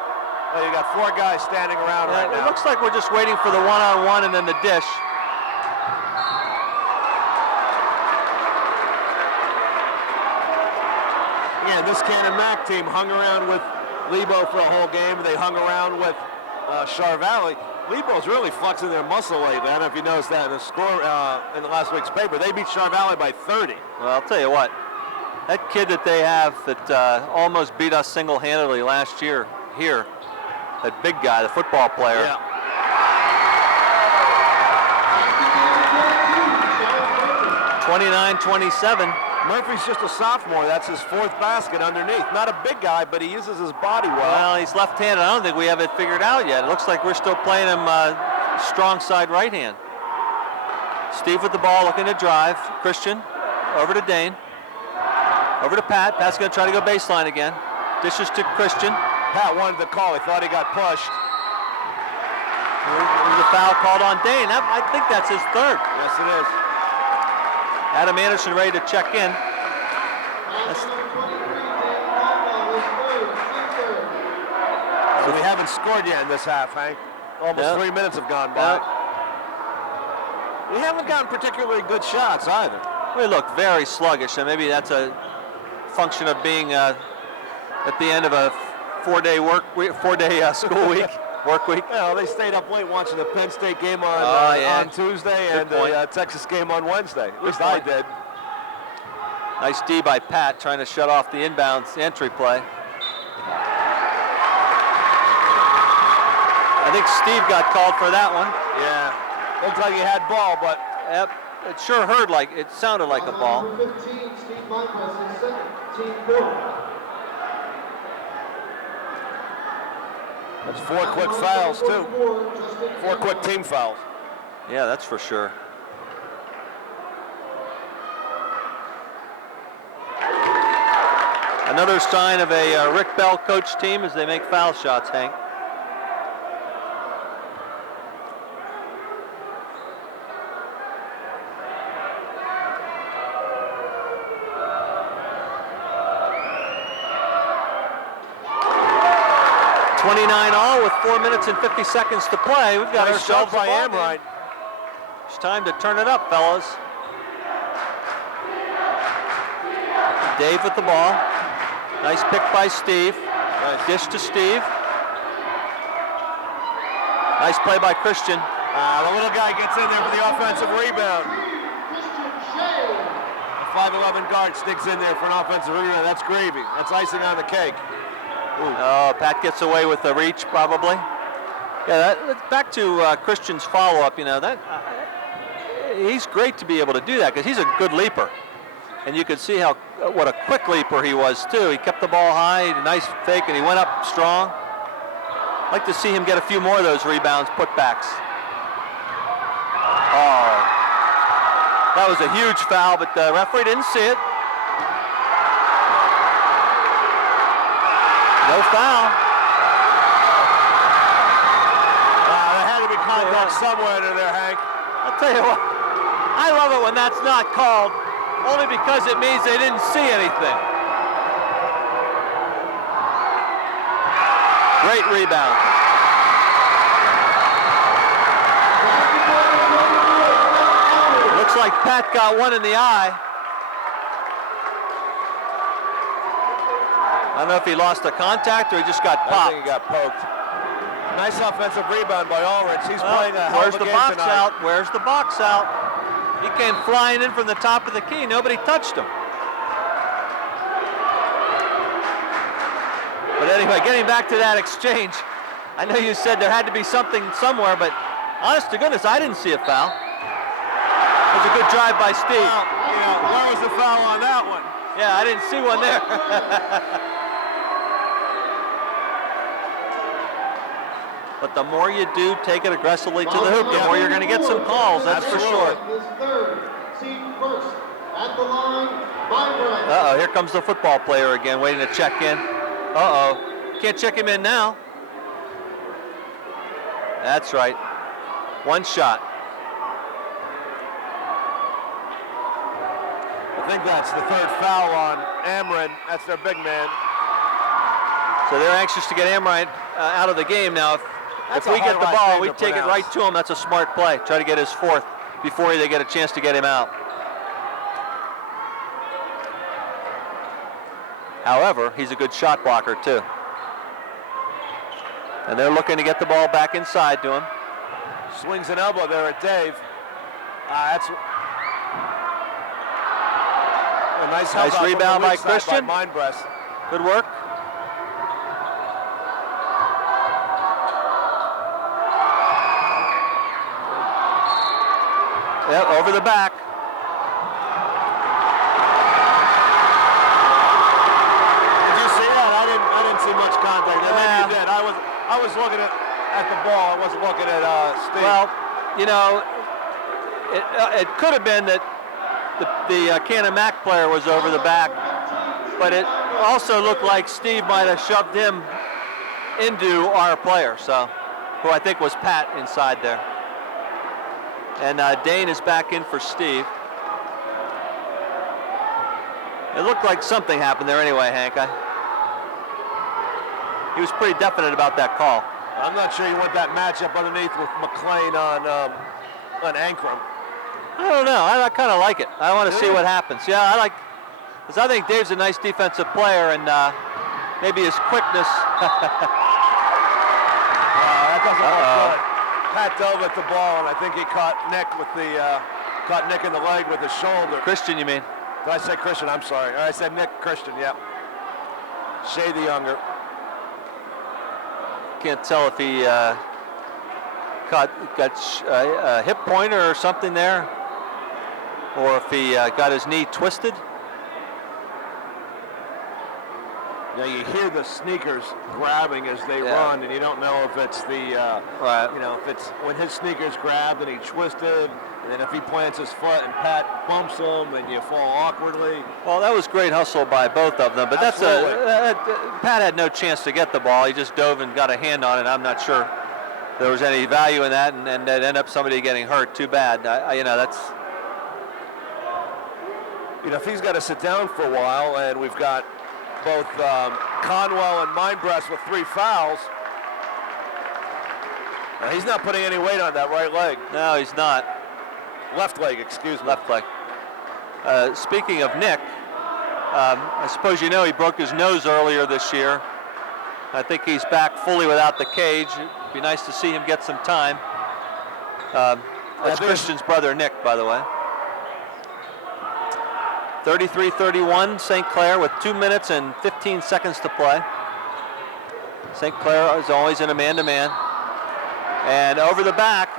Well, you got 4 guys standing around right now. It looks like we're just waiting for the one-on-one and then the dish. Yeah, this Canon-Mac team hung around with Lebo for a whole game. They hung around with Char Valley. Lebo's really flexing their muscle lately. I don't know if you noticed that in the score in the last week's paper. They beat Char Valley by 30. Well, I'll tell you what. That kid that they have that almost beat us single-handedly last year here, that big guy, the football player. Yeah. (29-27). Murphy's just a sophomore. That's his 4th basket underneath. Not a big guy, but he uses his body well. Well, he's left-handed. I don't think we have it figured out yet. It looks like we're still playing him strong side right hand. Steve with the ball looking to drive. Christian over to Dane. Over to Pat. Pat's going to try to go baseline again. Dishes to Christian. Pat wanted the call. He thought he got pushed. There's a foul called on Dane. I think that's his 3rd. Yes, it is. Adam Anderson ready to check in. So we haven't scored yet in this half, Hank. Almost 3 minutes have gone by. We haven't gotten particularly good shots either. We look very sluggish, and maybe that's a function of being at the end of a 4-day school week. Work week. Well, they stayed up late watching the Penn State game on Tuesday and the Texas game on Wednesday. At least I did. Nice D by Pat trying to shut off the inbounds entry play. I think Steve got called for that one. Yeah. Looks like he had ball, but yep, it sure it sounded like a ball. Number 15, Steve Bypass, his 2nd, team 4. That's 4 quick fouls, too. 4 quick team fouls. Yeah, that's for sure. Another sign of a Rick Bell coach team as they make foul shots, Hank. 29 all with 4 minutes and 50 seconds to play. We've got Nice ourselves shot by a ball Amrine. game. It's time to turn it up, fellas. Dave with the ball. Nice pick by Steve. Dish to Steve. Nice play by Christian. The little guy gets in there for the offensive rebound. The 5'11" guard sticks in there for an offensive rebound. That's gravy. That's icing on the cake. Oh, Pat gets away with the reach, probably. Yeah, back to Christian's follow-up. You know, he's great to be able to do that because he's a good leaper. And you could see what a quick leaper he was, too. He kept the ball high, nice fake, and he went up strong. I'd like to see him get a few more of those rebounds, putbacks. Oh, that was a huge foul, but the referee didn't see it. No foul. There had to be contact somewhere in there, Hank. I'll tell you what, I love it when that's not called, only because it means they didn't see anything. Great rebound. Looks like Pat got one in the eye. I don't know if he lost the contact or he just got popped. I think he got poked. Nice offensive rebound by Ulrich. He's playing a hell of a game box tonight. out? Where's the box out? He came flying in from the top of the key. Nobody touched him. But anyway, getting back to that exchange, I know you said there had to be something somewhere, but honest to goodness, I didn't see a foul. It was a good drive by Steve. Well, yeah, where was the foul on that one? Yeah, I didn't see one there. But the more you do, take it aggressively to the hoop, the more you're going to get some calls, that's for sure. Uh-oh, here comes the football player again, waiting to check in. Uh-oh, can't check him in now. That's right, one shot. I think that's the third foul on Amrine. That's their big man. So they're anxious to get Amrine out of the game now. If we get the ball, we take it right to him. That's a smart play. Try to get his fourth before they get a chance to get him out. However, he's a good shot blocker too. And they're looking to get the ball back inside to him. Swings an elbow there at Dave. That's a nice rebound by Christian. By Mindbreast. Good work. Yep, over the back. Did you see that? I didn't see much contact. Maybe you did. I was looking at the ball. I wasn't looking at Steve. Well, you know, it could have been that the Canon-Mac player was over the back, but it also looked like Steve might have shoved him into our player, who I think was Pat inside there. And Dane is back in for Steve. It looked like something happened there anyway, Hank. He was pretty definite about that call. I'm not sure you want that matchup underneath with McLean on Ankrum. I don't know. I kind of like it. I want to see what happens. Yeah, because I think Dave's a nice defensive player, and maybe his quickness. That doesn't look good. Pat dove at the ball, and I think he caught Nick in the leg with his shoulder. Christian, you mean? Did I say Christian? I'm sorry. I said Nick Christian, yep. Shea the Younger. Can't tell if he got a hip pointer or something there, or if he got his knee twisted. Now you hear the sneakers grabbing as they run, and you don't know if it's if it's when his sneakers grabbed and he twisted, and then if he plants his foot and Pat bumps him and you fall awkwardly. Well, that was great hustle by both of them, but Pat had no chance to get the ball. He just dove and got a hand on it. I'm not sure there was any value in that, and that ended up somebody getting hurt. Too bad. If he's got to sit down for a while, and we've got both Conwell and Mindbreast with 3 fouls, He's not putting any weight on that right leg. No, he's not. Left leg, excuse me. Left leg. Speaking of Nick, I suppose you know he broke his nose earlier this year. I think he's back fully without the cage. It'd be nice to see him get some time. That's Christian's brother, Nick, by the way. 33-31, St. Clair with 2 minutes and 15 seconds to play. St. Clair is always in a man-to-man. And over the back.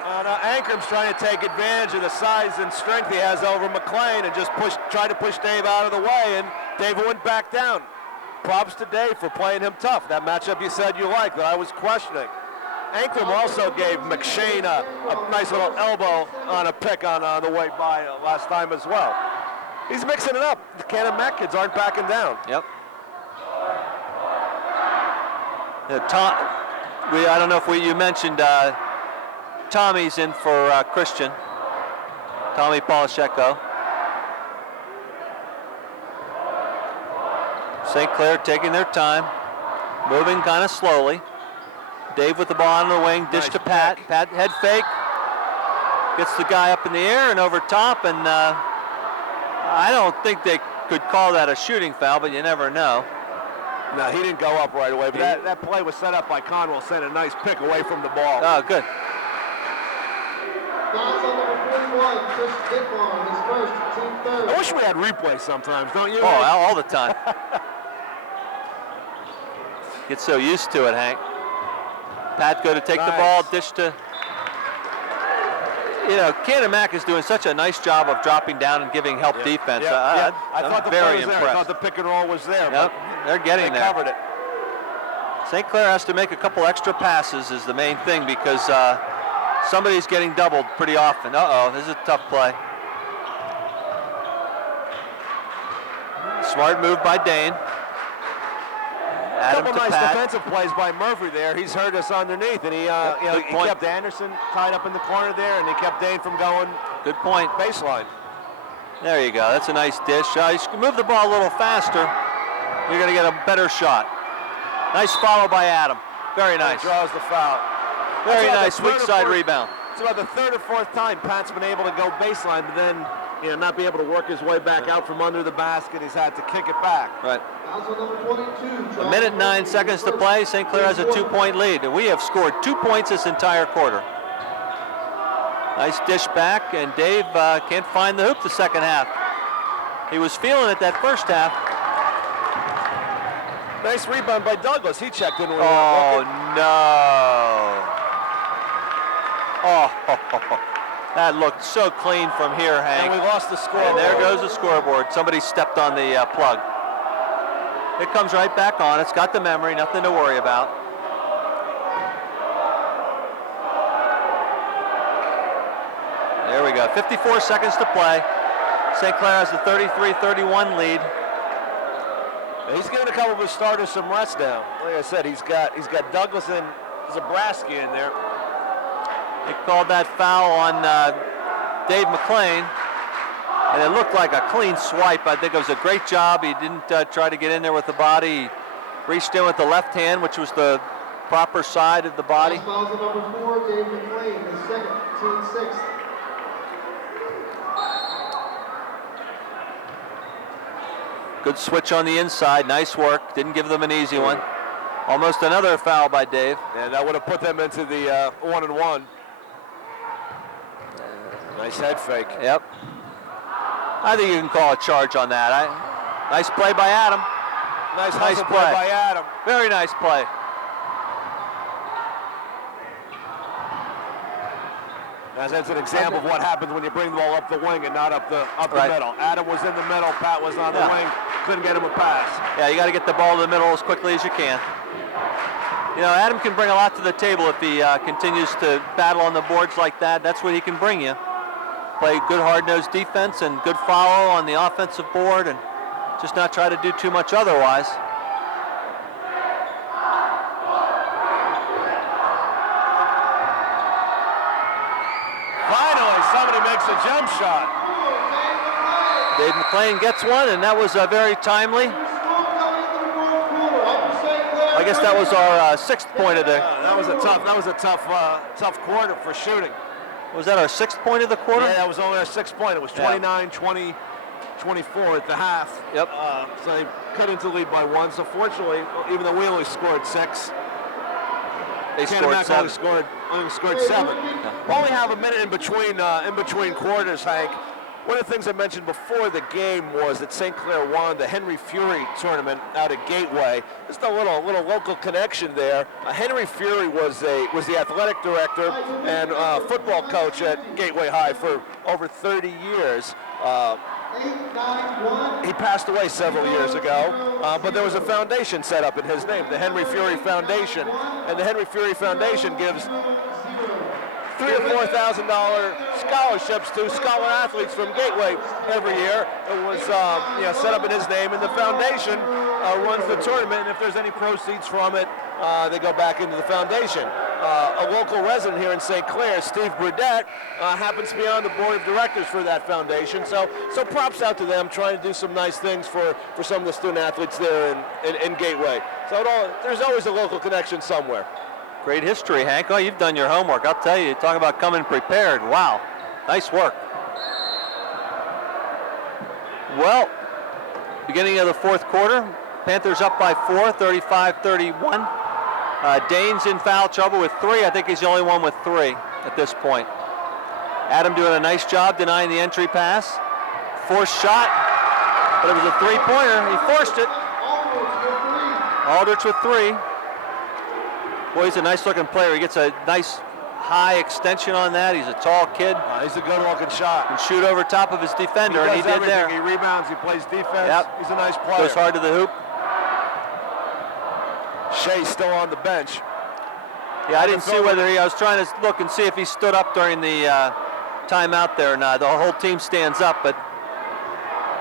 Ankram's trying to take advantage of the size and strength he has over McMillan and just try to push Dave out of the way, and Dave went back down. Props to Dave for playing him tough. That matchup you said you liked, that I was questioning. Ankram also gave McShane a nice little elbow on a pick on the way by last time as well. He's mixing it up. The Canon-Mac kids aren't backing down. Yep. I don't know if you mentioned Tommy's in for Christian. Tommy Polisheko. St. Clair taking their time, moving kind of slowly. Dave with the ball on the wing, dish to Pat. Pat head fake, gets the guy up in the air and over top, and I don't think they could call that a shooting foul, but you never know. No, he didn't go up right away, but that play was set up by Conwell, sent a nice pick away from the ball. Oh, good. I wish we had replay sometimes, don't you? Oh, all the time. Get so used to it, Hank. Pat go to take the ball, dish to... You know, Canon-Mac is doing such a nice job of dropping down and giving help defense. I thought I'm the very play was impressed. there. I thought the pick and roll was there. Yep, they're getting they there. Covered it. St. Clair has to make a couple extra passes is the main thing because somebody's getting doubled pretty often. Uh-oh, this is a tough play. Smart move by Dane. Adam couple to nice Pat. defensive plays by Murphy there. He's hurt us underneath, and he kept Anderson tied up in the corner there, and he kept Dane from going. Good point. Baseline. There you go. That's a nice dish. You should move the ball a little faster. You're going to get a better shot. Nice follow by Adam. Very nice. Draws the foul. Very nice weak side rebound. It's about the third or fourth time Pat's been able to go baseline, but then not be able to work his way back out from under the basket. He's had to kick it back. Right. A minute and 9 seconds to play. St. Clair has a 2-point lead. And we have scored 2 points this entire quarter. Nice dish back, and Dave can't find the hoop the second half. He was feeling it that first half. Nice rebound by Douglas. He checked in. Oh, no. Oh, that looked so clean from here, Hank. And we lost the scoreboard. And there goes the scoreboard. Somebody stepped on the plug. It comes right back on. It's got the memory, nothing to worry about. There we go. 54 seconds to play. St. Clair has the 33-31 lead. He's giving a couple of his starters some rest now. Like I said, he's got Douglas and Zabrowski in there. They called that foul on Dave McLean, and it looked like a clean swipe. I think it was a great job. He didn't try to get in there with the body. He reached in with the left hand, which was the proper side of the body. Fouls at number 4, Dave McLean, his second, team sixth. Good switch on the inside. Nice work. Didn't give them an easy one. Almost another foul by Dave. And that would have put them into the 1-and-1. Nice head fake. Yep. I think you can call a charge on that. Nice play by Adam. Nice play by Adam. Very nice play. That's an example of what happens when you bring the ball up the wing and not up the middle. Adam was in the middle. Pat was on the wing. Couldn't get him a pass. Yeah, you got to get the ball to the middle as quickly as you can. You know, Adam can bring a lot to the table if he continues to battle on the boards like that. That's what he can bring you. Play good hard-nosed defense and good follow on the offensive board and just not try to do too much otherwise. Finally, somebody makes a jump shot. Dave McLean gets one, and that was very timely. Are I guess that was our 6th point of the. That was a tough quarter for shooting. Was that our 6th point of the quarter? Yeah, that was only our 6th point. It was 29-20, 24 at the half. Yep. So they cut into the lead by 1. So fortunately, even though we only scored 6, they scored 7. Only scored 7. Yeah. Only have a minute in between quarters, Hank. One of the things I mentioned before the game was that St. Clair won the Henry Fury tournament out at Gateway. Just a little local connection there. Henry Fury was the athletic director and football coach at Gateway High for over 30 years. He passed away several years ago, but there was a foundation set up in his name, the Henry Fury Foundation, and the Henry Fury Foundation gives $3,000 or $4,000 scholarships to scholar athletes from Gateway every year. It was set up in his name, and the foundation runs the tournament, and if there's any proceeds from it, they go back into the foundation. A local resident here in St. Clair, Steve Burdett, happens to be on the board of directors for that foundation. So props out to them, trying to do some nice things for some of the student athletes there in Gateway. So there's always a local connection somewhere. Great history, Hank. Oh, you've done your homework. I'll tell you, talk about coming prepared. Wow, nice work. Well, beginning of the 4th quarter, Panthers up by 4, 35-31. Dane's in foul trouble with 3. I think he's the only one with 3 at this point. Adam doing a nice job denying the entry pass. Forced shot, but it was a 3-pointer. He forced it. Aldrich with 3. Boy, he's a nice-looking player. He gets a nice high extension on that. He's a tall kid. He's a good-looking shot. Can shoot over top of his defender, and he did there. He rebounds, he plays defense. Yep. He's a nice player. Goes hard to the hoop. Shea's still on the bench. Yeah, I didn't see whether I was trying to look and see if he stood up during the timeout there or not. The whole team stands up, but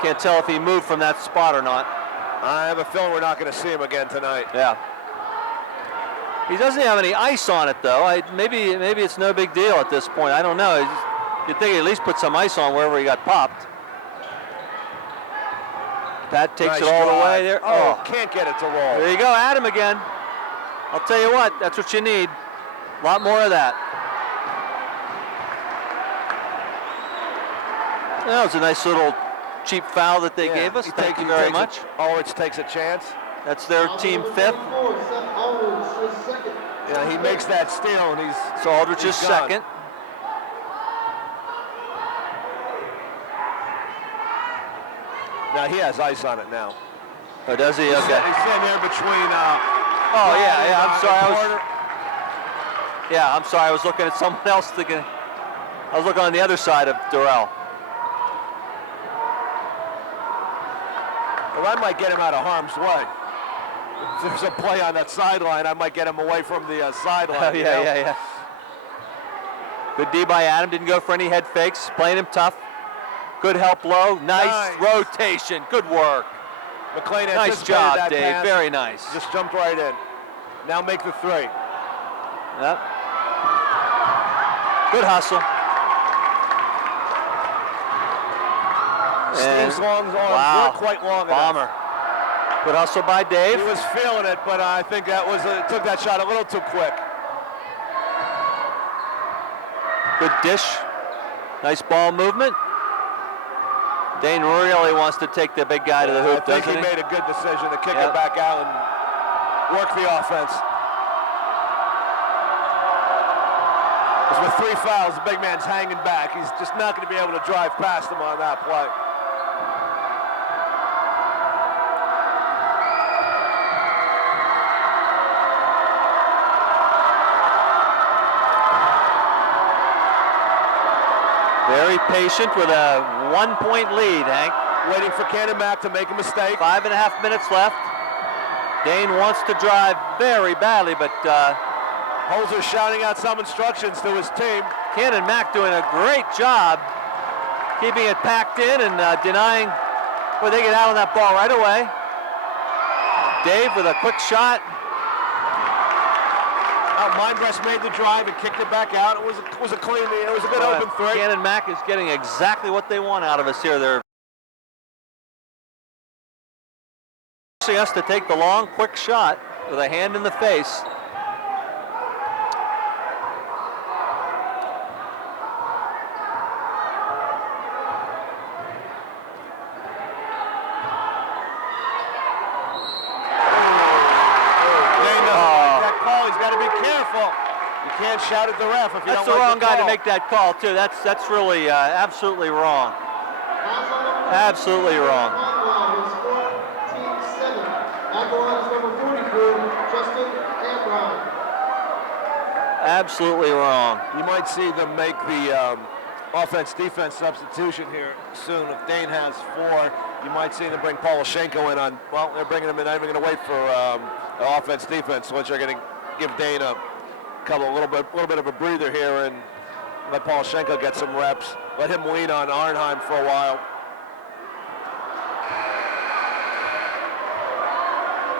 can't tell if he moved from that spot or not. I have a feeling we're not going to see him again tonight. Yeah. He doesn't have any ice on it, though. Maybe it's no big deal at this point. I don't know. You'd think he'd at least put some ice on wherever he got popped. Pat takes Nice it all drive. the way there. Oh, can't get it to roll. There you go, Adam again. I'll tell you what, that's what you need. A lot more of that. That was a nice little cheap foul that they gave us. Thank you very much. Aldrich takes a chance. That's their team 5th. Yeah, he makes that steal, and so Aldrich is gone. 2nd. Now he has ice on it now. Oh, does he? Okay. He's sitting there between. Oh yeah. I'm sorry. I'm sorry. I was looking at someone else. I was looking on the other side of Durrell. Well, I might get him out of harm's way. If there's a play on that sideline, I might get him away from the sideline. Oh, yeah. Good D by Adam. Didn't go for any head fakes. Playing him tough. Good help low. Nice rotation. Good work. McLean, nice job, that Dave. pass. Very nice. Just jumped right in. Now make the 3. Yep. Good hustle. Steve's long arms weren't quite long Bomber. enough. Good hustle by Dave. He was feeling it, but I think that was took that shot a little too quick. Good dish. Nice ball movement. Dane really wants to take the big guy to the hoop, I think he made a good decision to kick it back out and work the offense. Because with 3 fouls, the big man's hanging back. He's just not going to be able to drive past him on that play. Very patient with a 1-point lead, Hank. Waiting for Canon-Mac to make a mistake. 5.5 minutes left. Dane wants to drive very badly, but Holzer shouting out some instructions to his team. Canon-Mac doing a great job keeping it packed in and denying where they get out on that ball right away. Dave with a quick shot. Mindbreast made the drive and kicked it back out. It was a clean, it was a good open 3. Canon-Mac is getting exactly what they want out of us here. They're forcing us to take the long, quick shot. with a hand in the face. You can't shout at the ref if you That's don't the like wrong the guy call. to make that call too. That's really absolutely wrong. Absolutely wrong. Absolutely wrong. You might see them make the offense-defense substitution here soon. If Dane has 4, you might see them bring Poloshenko in on. Well, they're bringing him in. Not even going to wait for offense-defense, which are going to give Dane a little bit of a breather here and let Poloshenko get some reps. Let him lean on Arnheim for a while.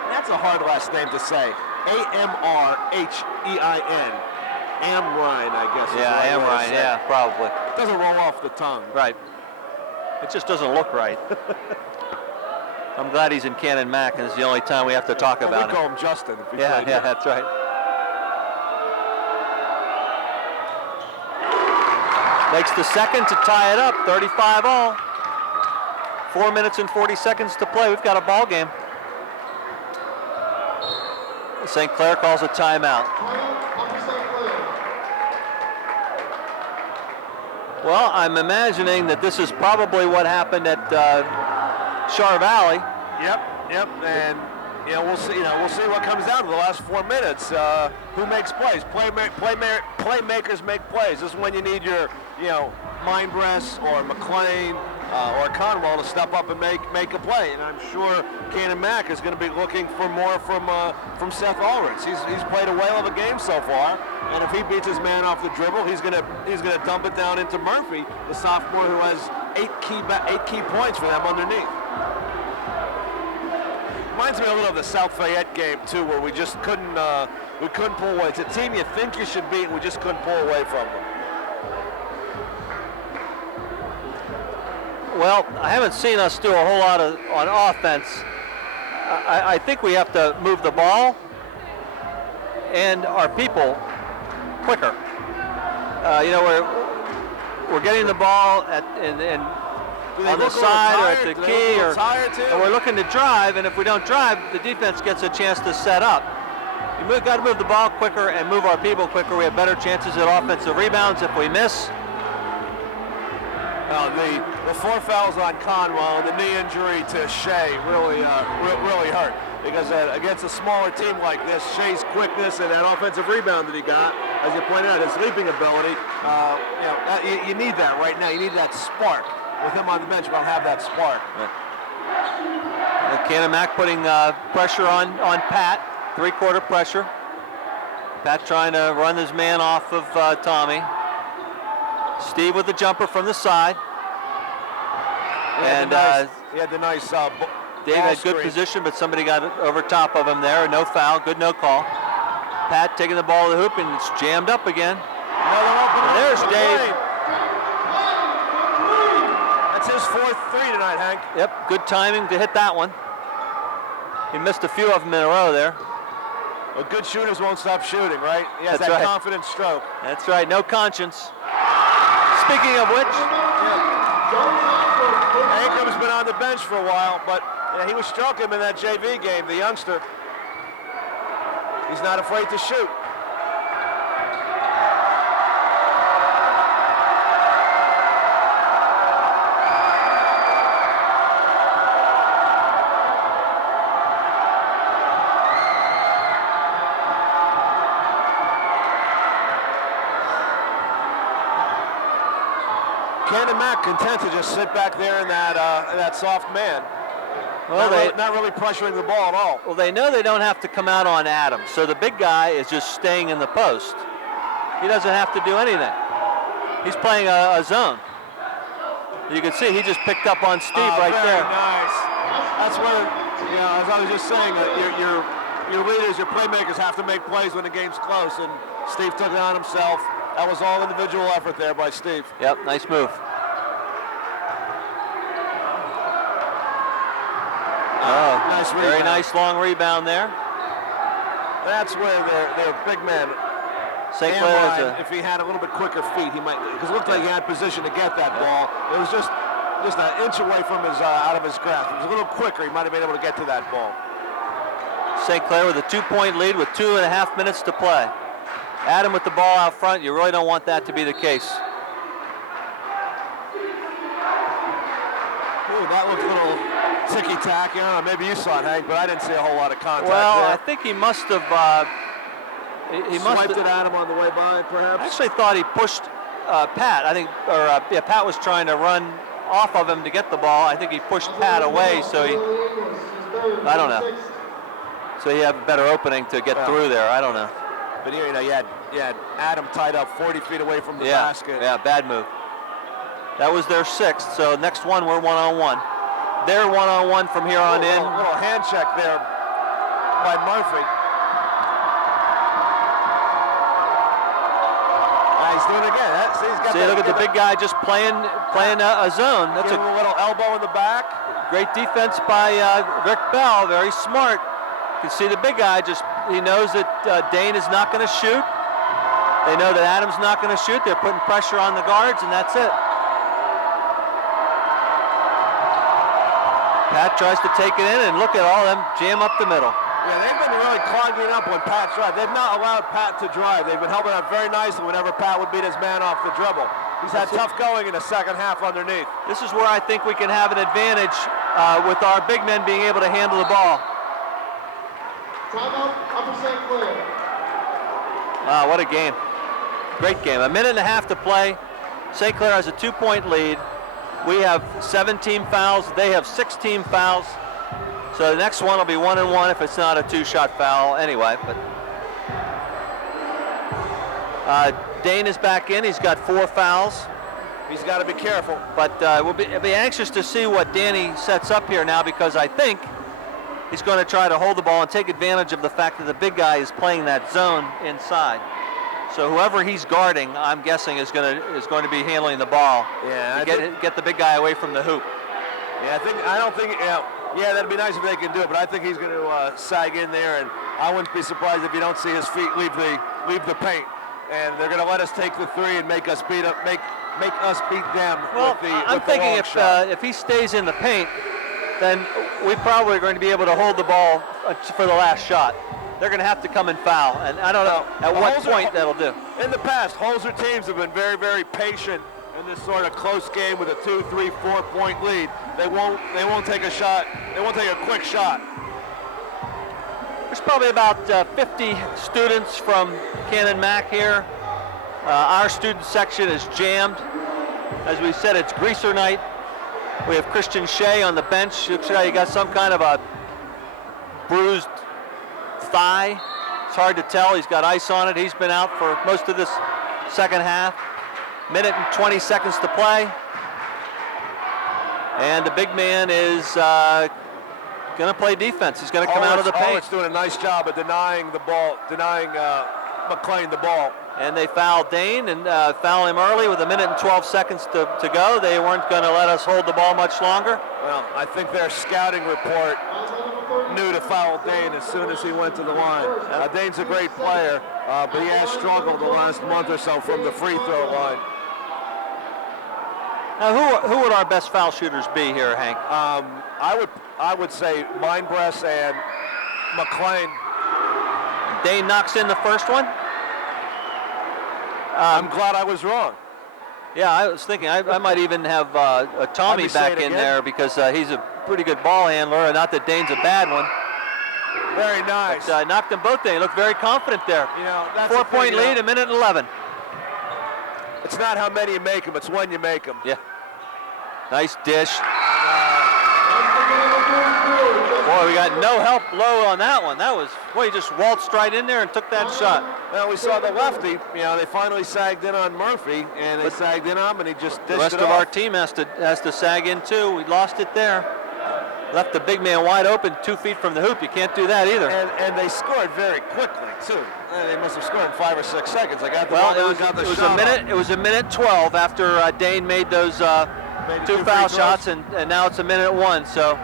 That's a hard last name to say. Amrhein. Amrhein, I guess. Yeah, Amrhein. Yeah, probably. It doesn't roll off the tongue. Right. It just doesn't look right. I'm glad he's in Canon-Mac, and it's the only time we have to talk about we call him Justin. If yeah, that's right. Makes the second to tie it up, 35 all. 4 minutes and 40 seconds to play. We've got a ball game. St. Clair calls a timeout. Well, I'm imagining that this is probably what happened at Char Valley. Yep, and we'll see. We'll see what comes out of the last 4 minutes. Who makes plays? Playmakers make plays. This is when you need your, Mindbreast or McLean or Conwell to step up and make a play. And I'm sure Canon-Mac is going to be looking for more from Seth Ulrich. He's played a whale of a game so far, and if he beats his man off the dribble, he's going to dump it down into Murphy, the sophomore who has 8 key points for them underneath. Reminds me a little of the South Fayette game too, where we just couldn't pull away. It's a team you think you should beat, and we just couldn't pull away from them. Well, I haven't seen us do a whole lot on offense. I think we have to move the ball and our people quicker. We're getting the ball on the side or at the key, and we're looking to drive, and if we don't drive, the defense gets a chance to set up. We've got to move the ball quicker and move our people quicker. We have better chances at offensive rebounds if we miss. The 4 fouls on Conwell and the knee injury to Shea really hurt, because against a smaller team like this, Shea's quickness and that offensive rebound that he got, as you pointed out, his leaping ability, you need that right now. You need that spark. With him on the bench, we'll have that spark. Canon-Mac putting pressure on Pat, 3-quarter pressure. Pat trying to run his man off of Tommy. Steve with the jumper from the side. He had the nice Dave had good position, but somebody got over top of him there. No foul, good no call. Pat taking the ball to the hoop, and it's jammed up again. And there's Dave. That's his 4th 3 tonight, Hank. Yep, good timing to hit that one. He missed a few of them in a row there. Well, good shooters won't stop shooting, right? He has that confident stroke. That's right, no conscience. Speaking of which, Ankram's been on the bench for a while, but he was stroking him in that JV game, the youngster. He's not afraid to shoot. Canon-Mac content to just sit back there in that soft man. Well, not really pressuring the ball at all. Well, they know they don't have to come out on Adams, so the big guy is just staying in the post. He doesn't have to do anything. He's playing a zone. You can see he just picked up on Steve right there. Very nice. That's where, as I was just saying, your leaders, your playmakers have to make plays when the game's close, and Steve took it on himself. That was all individual effort there by Steve. Yep, nice move. Nice rebound. Very nice long rebound there. That's where their big man, St. Clair, if he had a little bit quicker feet, he might, because it looked like he had position to get that ball. It was just an inch away from his out of his grasp. If it was a little quicker, he might have been able to get to that ball. St. Clair with a 2-point lead with 2.5 minutes to play. Adam with the ball out front, you really don't want that to be the case. Ooh, that looked a little ticky-tacky. I don't know, maybe you saw it, Hank, but I didn't see a whole lot of contact well, there. I think he must have he swiped it at him on the way by, perhaps. I actually thought he pushed Pat. I think, Pat was trying to run off of him to get the ball. I think he pushed Pat away, so I don't know. So he had a better opening to get through there. I don't know. But here, you had Adam tied up 40 feet away from the basket. Yeah, bad move. That was their 6th. So next one, we're one-on-one. They're one-on-one from here on in. A little hand check there by Murphy. He's doing it again. See, look at the big guy just playing a zone. That's a little elbow in the back. Great defense by Rick Bell. Very smart. You can see the big guy he knows that Dane is not going to shoot. They know that Adam's not going to shoot. They're putting pressure on the guards, and that's it. Pat tries to take it in, and look at all of them jam up the middle. Yeah, they've been really clogging up when Pat's drive. They've not allowed Pat to drive. They've been helping out very nicely whenever Pat would beat his man off the dribble. He's had tough going in the second half underneath. This is where I think we can have an advantage with our big men being able to handle the ball. Timeout, Upper St. Clair. Wow, what a game. Great game. 1.5 minutes to play. St. Clair has a 2-point lead. We have 17 fouls. They have 16 fouls. So the next one will be 1-1 if it's not a 2-shot foul anyway. But Dane is back in. He's got 4 fouls. He's got to be careful. But we'll be anxious to see what Danny sets up here now, because I think he's going to try to hold the ball and take advantage of the fact that the big guy is playing that zone inside. So whoever he's guarding, I'm guessing, is going to be handling the ball. Yeah, get the big guy away from the hoop. Yeah, I don't think. Yeah, that'd be nice if they could do it, but I think he's going to sag in there, and I wouldn't be surprised if you don't see his feet leave the paint. And they're going to let us take the 3 and make us beat them. Well, I'm thinking if he stays in the paint, then we probably are going to be able to hold the ball for the last shot. They're going to have to come and foul, and I don't know at what point that'll do. In the past, Holzer teams have been very, very patient in this sort of close game with a 2, 3, 4-point lead. They won't take a shot. They won't take a quick shot. There's probably about 50 students from Canon-Mac here. Our student section is jammed. As we said, it's greaser night. We have Christian Shea on the bench. Looks like he got some kind of a bruised thigh. It's hard to tell. He's got ice on it. He's been out for most of this second half. 1 minute and 20 seconds to play. And the big man is going to play defense. He's going to come out of the paint. It's doing a nice job of denying McClain the ball. And they foul Dane and foul him early with 1 minute and 12 seconds to go. They weren't going to let us hold the ball much longer. Well, I think their scouting report knew to foul Dane as soon as he went to the line. Dane's a great player, but he has struggled the last month or so from the free throw line. Now, who would our best foul shooters be here, Hank? I would say Mindbress and McClain. Dane knocks in the first one. I'm glad I was wrong. Yeah, I was thinking I might even have Tommy back in there, because he's a pretty good ball handler. Not that Dane's a bad one. Very nice. But, knocked them both in. He looked very confident there. That's 4-point lead, 1 minute and 11. It's not how many you make them, it's when you make them. Yeah. Nice dish. Boy, we got no help low on that one. That was, boy, he just waltzed right in there and took that shot. Well, we saw the lefty, they finally sagged in on Murphy, and they sagged in on him, and he just dished it off. The rest of our team has to sag in too. We lost it there. Left the big man wide open 2 feet from the hoop. You can't do that either. And they scored very quickly too. They must have scored in 5 or 6 seconds. It was 1 minute 12 after Dane made those two foul shots, and now it's 1 minute 1. So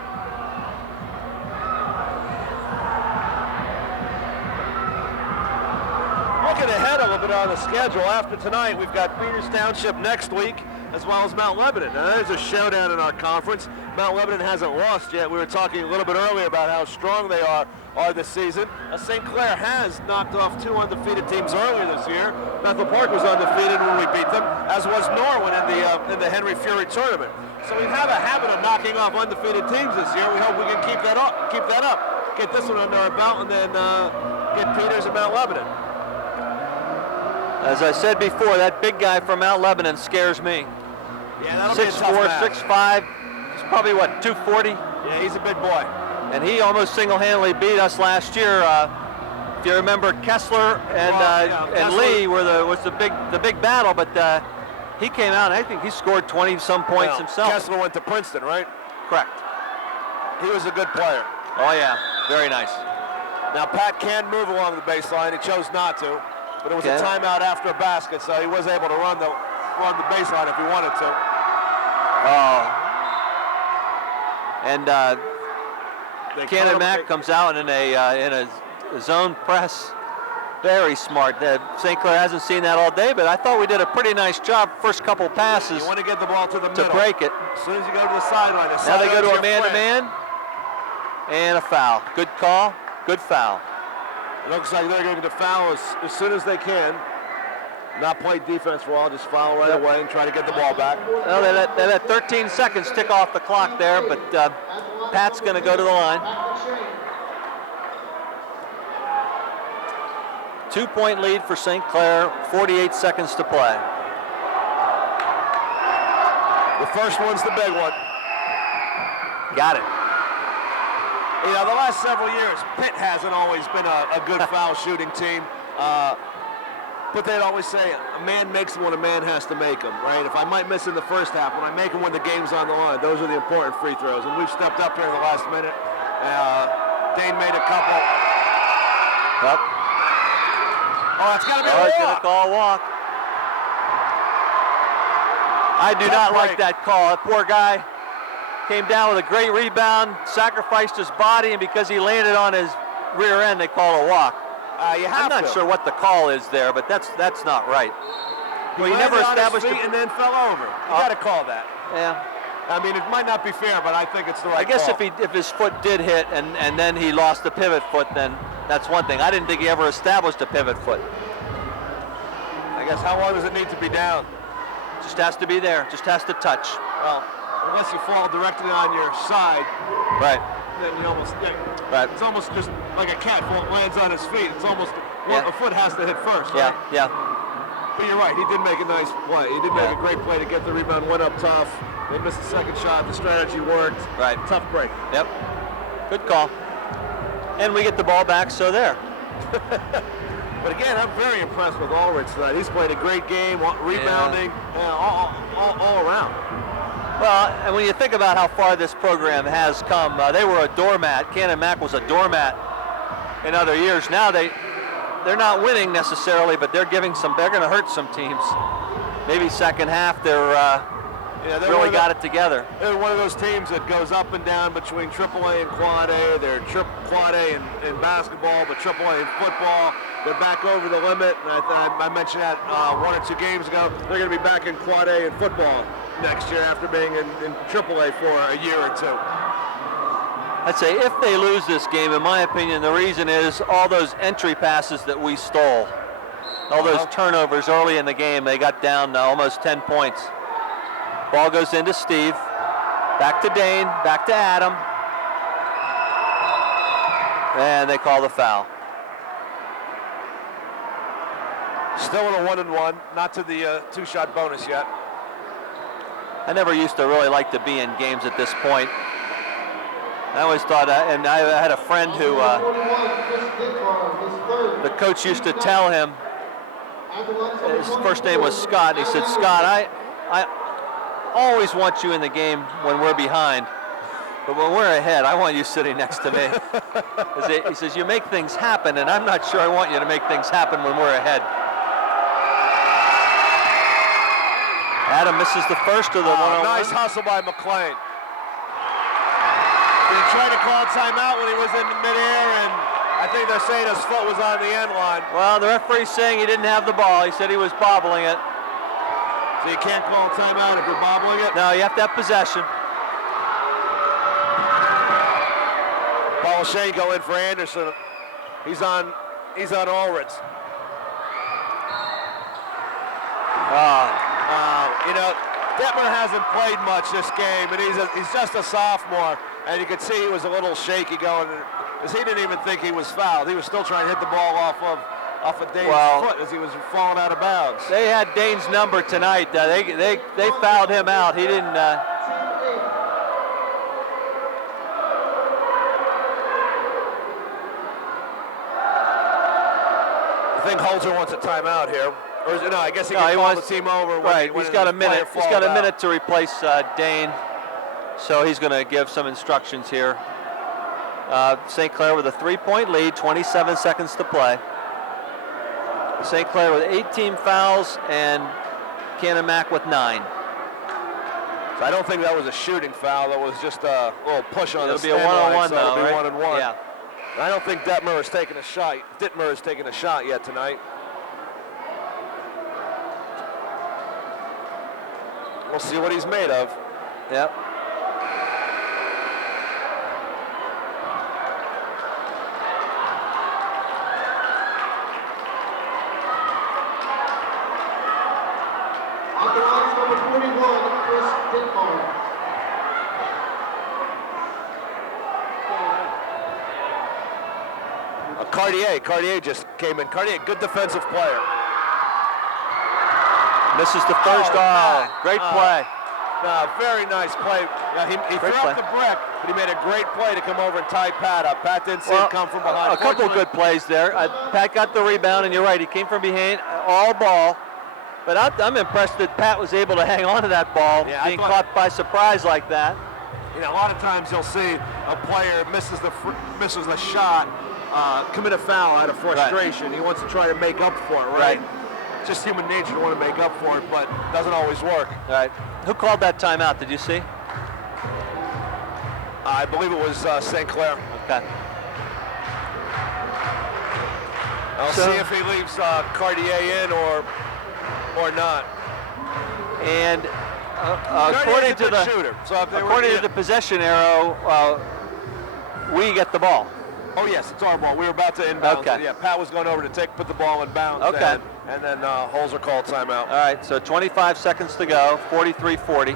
Skipping ahead a little bit on the schedule, after tonight we've got Peters Township next week, as well as Mount Lebanon. Now there's a showdown in our conference. Mount Lebanon hasn't lost yet. We were talking a little bit earlier about how strong they are this season. St. Clair has knocked off 2 undefeated teams earlier this year. Bethel Park was undefeated when we beat them, as was Norwin in the Henry Fury tournament. So we have a habit of knocking off undefeated teams this year. We hope we can keep that up, get this one under our belt, and then get Peters and Mount Lebanon. As I said before, that big guy from Mount Lebanon scares me. Yeah, that'll be a tough 6'4", match. 6'5", he's probably, what, 240? Yeah, he's a big boy. And he almost single-handedly beat us last year. If you remember, Kessler and Kessler. Lee was the big battle, but he came out and I think he scored 20-some points himself. Kessler went to Princeton, right? Correct. He was a good player. Oh yeah, very nice. Now Pat can move along the baseline. He chose not to, but it was a timeout after a basket, so he was able to run the baseline if he wanted to. Oh. And Canon-McMillan comes out in a zone press. Very smart. St. Clair hasn't seen that all day, but I thought we did a pretty nice job first couple passes. You want to get the ball to the middle. To break it. As soon as you go to the sideline. Now they go to a man-to-man. And a foul. Good call. Good foul. It looks like they're going to foul as soon as they can. Not play defense for all, just foul right away and try to get the ball back. Well, they let 13 seconds tick off the clock there, but Pat's going to go to the line. 2-point lead for St. Clair, 48 seconds to play. The first one's the big one. Got it. You know, the last several years, Pitt hasn't always been a good foul shooting team. But they'd always say, a man makes them when a man has to make them, right? If I might miss in the first half, when I make them when the game's on the line, those are the important free throws. And we've stepped up here in the last minute. Dane made a couple. Yep. Oh, it's got to be a walk. He's going to call a walk. I do not like that call. That poor guy came down with a great rebound, sacrificed his body, and because he landed on his rear end, they call a walk. I'm not sure what the call is there, but that's not right. Well, he never established it and then fell over. You got to call that. Yeah. I mean, it might not be fair, but I think it's the right I guess call. if his foot did hit and then he lost the pivot foot, then that's one thing. I didn't think he ever established a pivot foot. I guess how long does it need to be down? Just has to be there. Just has to touch. Well, unless you fall directly on your side. Right. Then you almost, right. It's almost just like a cat lands on his feet. It's almost, a foot has to hit first, right? Yeah. But you're right, he did make a nice play. He did make a great play to get the rebound, went up tough. They missed the second shot, the strategy worked. Right. Tough break. Yep. Good call. And we get the ball back, so there. But again, I'm very impressed with Ulrich tonight. He's played a great game, rebounding, all around. Well, and when you think about how far this program has come, they were a doormat. Canon-McMillan was a doormat in other years. Now they're not winning necessarily, but they're going to hurt some teams. Maybe second half they really got it together. They're one of those teams that goes up and down between AAA and Quad A. They're Quad A in basketball, but AAA in football. They're back over the limit. And I mentioned that 1 or 2 games ago. They're going to be back in Quad A in football next year after being in AAA for a year or 2. I'd say if they lose this game, in my opinion, the reason is all those entry passes that we stole. All those turnovers early in the game, they got down almost 10 points. Ball goes into Steve, back to Dane, back to Adam, and they call the foul. Still in a 1-and-1, not to the 2-shot bonus yet. I never used to really like to be in games at this point. I always thought, and I had a friend who, the coach used to tell him, his first name was Scott, and he said, Scott, I always want you in the game when we're behind, but when we're ahead, I want you sitting next to me. He says, you make things happen, and I'm not sure I want you to make things happen when we're ahead. Adam misses the first of the one-on-one. Nice hustle by McLean. He tried to call a timeout when he was in midair, and I think they're saying his foot was on the end line. Well, the referee's saying he didn't have the ball. He said he was bobbling it. So you can't call a timeout if you're bobbling it? No, you have to have possession. Polishenko in for Anderson. He's on Ulrich. You know, Detmer hasn't played much this game, and he's just a sophomore, and you could see he was a little shaky going, because he didn't even think he was fouled. He was still trying to hit the ball off of Dane's foot as he was falling out of bounds. They had Dane's number tonight. They fouled him out. He didn't. I think Holzer wants a timeout here. Or is it, no, I guess he can call the team over. Right, he's got a minute. He's got a minute to replace Dane, so he's going to give some instructions here. St. Clair with a 3-point lead, 27 seconds to play. St. Clair with 18 fouls and Canon-Mac with 9. So I don't think that was a shooting foul. That was just a little push on the stand line. It'll be a one-on-one so though, it'll be right? 1-1. Yeah. I don't think Dittmer has taken a shot yet tonight. We'll see what he's made of. Yep. On the line, number 41, Chris Dittmar. Cartier just came in. Cartier, good defensive player. Misses the first. Great play. Very nice play. Yeah, he threw up the brick, but he made a great play to come over and tie Pat up. Pat didn't see it come from behind. A couple good plays there. Pat got the rebound, and you're right, he came from behind, all ball. But I'm impressed that Pat was able to hang on to that ball, being caught by surprise like that. You know, a lot of times you'll see a player misses the shot, commit a foul out of frustration. Right. He wants to try to make up for it, right? Just human nature to want to make up for it, but it doesn't always work. All right. Who called that timeout? Did you see? I believe it was St. Clair. Okay. I'll see if he leaves Cartier in or not. And according to the shooter, according to the possession arrow, we get the ball. Oh yes, it's our ball. We were about to inbound. Okay. Yeah, Pat was going over to put the ball in bounds. Okay. And then Holzer called timeout. All right, so 25 seconds to go, 43-40.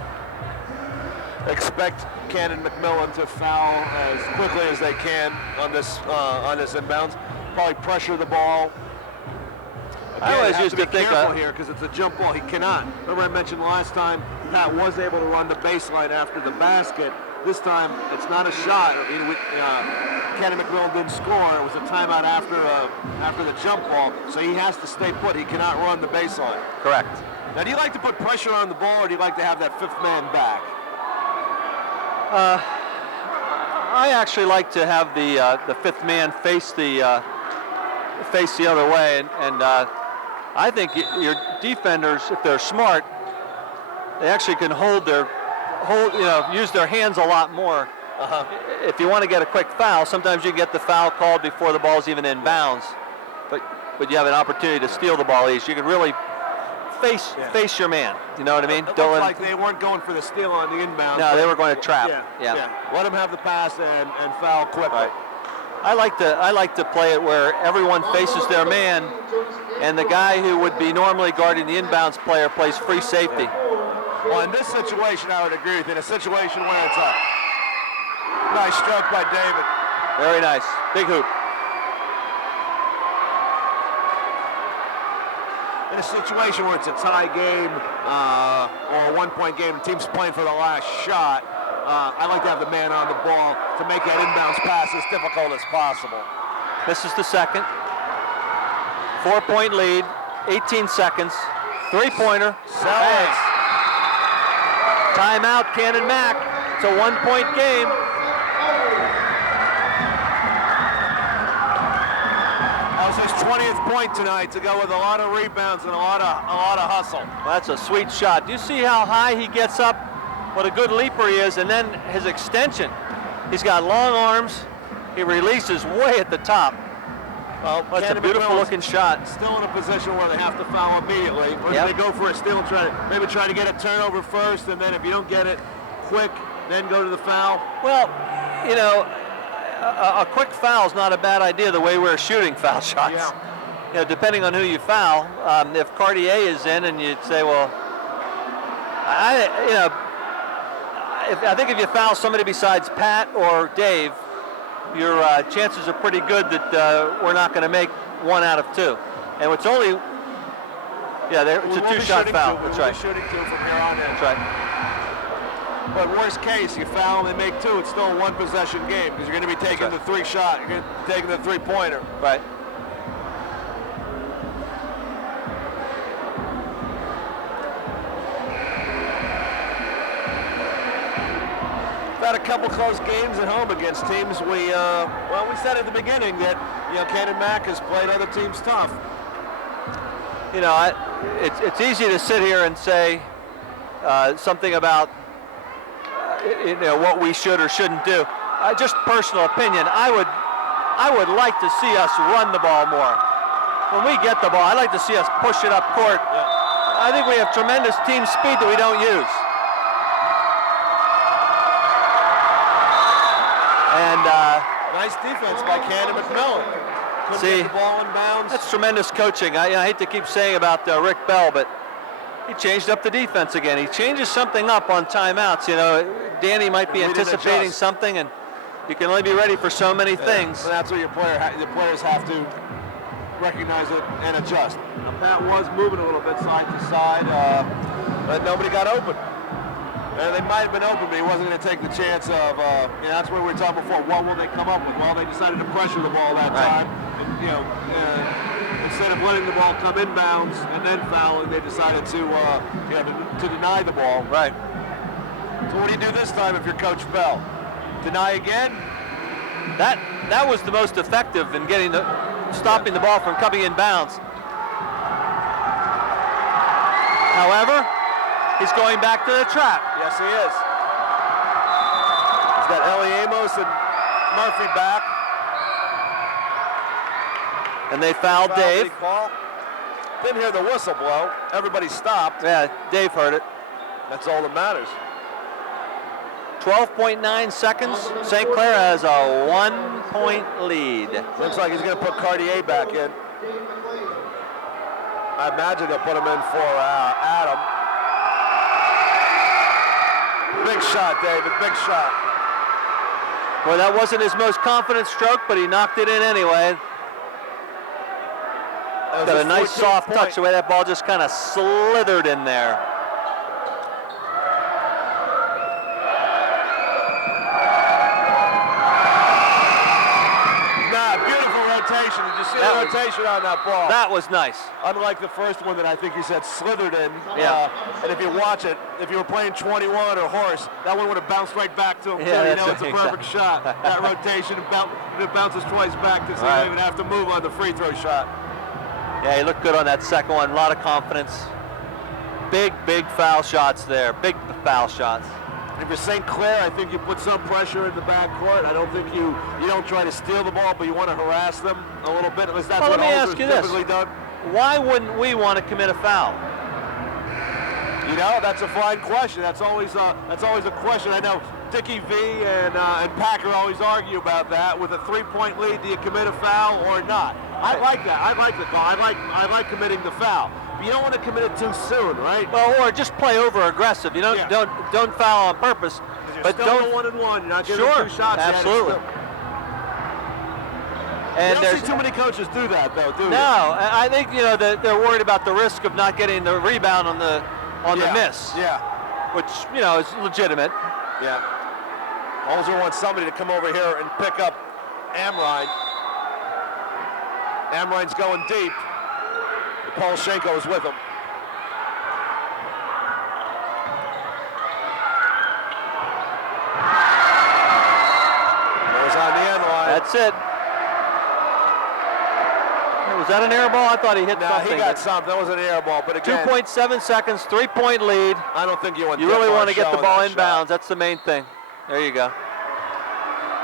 Expect Canon-McMillan to foul as quickly as they can on this inbounds. Probably pressure the ball. Again, I always used to think careful here because it's a jump ball. He cannot. Remember I mentioned last time Pat was able to run the baseline after the basket. This time it's not a shot. Canon-McMillan didn't score. It was a timeout after the jump ball, so he has to stay put. He cannot run the baseline. Correct. Now, do you like to put pressure on the ball, or do you like to have that fifth man back? I actually like to have the fifth man face the other way, and I think your defenders, if they're smart, they actually can use their hands a lot more. If you want to get a quick foul, sometimes you get the foul called before the ball's even in bounds, but you have an opportunity to steal the ball easy. You can really face your man. You know what I mean? It looked like they weren't going for the steal on the inbound. No, they were going to trap. Yeah. Let them have the pass and foul quickly. Right. I like to play it where everyone faces their man, and the guy who would be normally guarding the inbounds player plays free safety. Well, in this situation, I would agree with you. In a situation where it's a nice stroke by David. Very nice. Big hoop. In a situation where it's a tie game or a one-point game, the team's playing for the last shot, I like to have the man on the ball to make that inbounds pass as difficult as possible. This is the second. 4-point lead, 18 seconds. Three-pointer. Thanks. Timeout, Canon-Mac. It's a one-point game. That was his 20th point tonight to go with a lot of rebounds and a lot of hustle. Well, that's a sweet shot. Do you see how high he gets up? What a good leaper he is, and then his extension. He's got long arms. He releases way at the top. Well, Well, it's a beautiful looking shot. Still in a position where they have to foul immediately. Or Yep. do they go for a steal and try to get a turnover first, and then if you don't get it quick, then go to the foul? Well, you know, a quick foul is not a bad idea the way we're shooting foul shots. Yeah. You know, depending on who you foul, if Cartier is in and you'd say, well, I think if you foul somebody besides Pat or Dave, your chances are pretty good that we're not going to make 1 out of 2. And it's only, it's a 2-shot foul. That's right. Shooting 2 from here on in. That's right. But worst case, you foul and they make 2, it's still a 1-possession game because you're going to be taking the 3-shot. You're going to be taking the 3-pointer. Right. We've had a couple close games at home against teams we said at the beginning that, Canon-Mac has played other teams tough. You know, it's easy to sit here and say something about what we should or shouldn't do. Just personal opinion, I would like to see us run the ball more. When we get the ball, I'd like to see us push it up court. I think we have tremendous team speed that we don't use. And nice defense by Canon-McMillan. Couldn't see, get the ball in bounds. that's tremendous coaching. I hate to keep saying about Rick Bell, but he changed up the defense again. He changes something up on timeouts. You know, Danny might be anticipating something, and you can only be ready for so many things. And that's what the players have to recognize it and adjust. Now, Pat was moving a little bit side to side, but nobody got open. And they might have been open, but he wasn't going to take the chance of, that's what we were talking before. What will they come up with? Well, they decided to pressure the ball that time. And, instead of letting the ball come inbounds and then fouling, they decided to deny the ball. Right. So what do you do this time if you're Coach Bell? Deny again? That was the most effective in stopping the ball from coming in bounds. However, he's going back to the trap. Yes, he is. He's got Ellie Amos and Murphy back. And they fouled Dave. Didn't hear the whistle blow. Everybody stopped. Yeah, Dave heard it. That's all that matters. 12.9 seconds. St. Clair has a 1-point lead. Looks like he's going to put Cartier back in. I imagine they'll put him in for Adam. Big shot, David, big shot. Well, that wasn't his most confident stroke, but he knocked it in anyway. Got a nice soft touch, the way that ball just kind of slithered in there. Beautiful rotation. Did you see the rotation on that ball? That was nice. Unlike the first one that I think you said slithered in. Yeah. And if you watch it, if you were playing 21 or horse, that one would have bounced right back to him. Yeah, You know it's a perfect shot. That rotation, it bounces twice back to so you don't even have to move on the free throw shot. Yeah, he looked good on that second one. A lot of confidence. Big foul shots there. Big foul shots. If you're St. Clair, I think you put some pressure in the backcourt. I don't think you don't try to steal the ball, but you want to harass them a little bit. At least that's well, what let me Holzer's ask you this. typically done. Why wouldn't we want to commit a foul? You know, that's a fine question. That's always a question. I know Dickie V and Packer always argue about that. With a 3-point lead, do you commit a foul or not? I like that. I like the call. I like committing the foul. But you don't want to commit it too soon, right? Well, or just play over aggressive. You don't foul on purpose. But don't 1-1. You're not getting 2 shots. Absolutely. And you don't see too many coaches do that, though, do you? No, I think they're worried about the risk of not getting the rebound on the miss. Yeah. Which is legitimate. Yeah. Holzer wants somebody to come over here and pick up Amrine. Amrine's going deep. Paul Schenko is with him. Goes on the end line. That's it. Was that an air ball? I thought he hit something. He got something. That was an air ball, but again, 2.7 seconds, 3-point lead. I don't think you really want to get the ball in bounds. That's the main thing. There you go.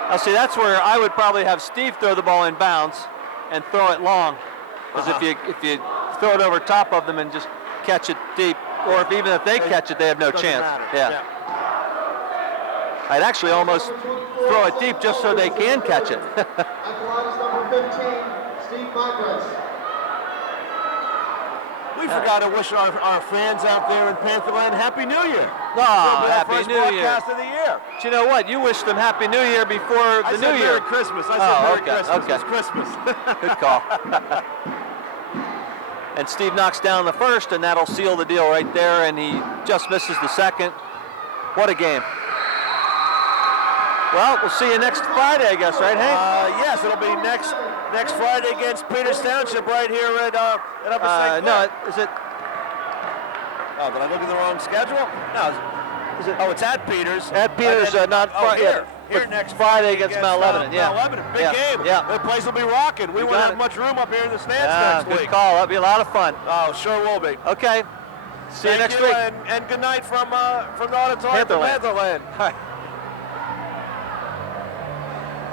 Now see, that's where I would probably have Steve throw the ball in bounds and throw it long. Because if you throw it over top of them and just catch it deep, or even if they catch it, they have no chance. Yeah. I'd actually almost throw it deep just so they can catch it. Athletics number 15, Steve Migress. We forgot to wish our fans out there in Pantherland Happy New Year. Oh, Happy first New Year. broadcast of the year. But you know what? You wished them Happy New Year before the New Year. Merry Christmas. I said Merry Christmas. Okay. It's Christmas. Good call. And Steve knocks down the first, and that'll seal the deal right there, and he just misses the second. What a game. Well, we'll see you next Friday, I guess, right, Hank? Yes, it'll be next Friday against Peters Township right here at Upper St. No, is it? Oh, did I look at the wrong schedule? No. Is it? Oh, it's at Peters. At Peters, not Friday. Here next Friday against Mount Lebanon. Yeah. Mount Lebanon, big game. Yeah. The place will be rocking. We won't got have it. much room up here in the stands next Good week. call. That'll be a lot of fun. Oh, sure will be. Okay. See you Thank next week. And good night from the auditorium of Pantherland. Pantherland. All right.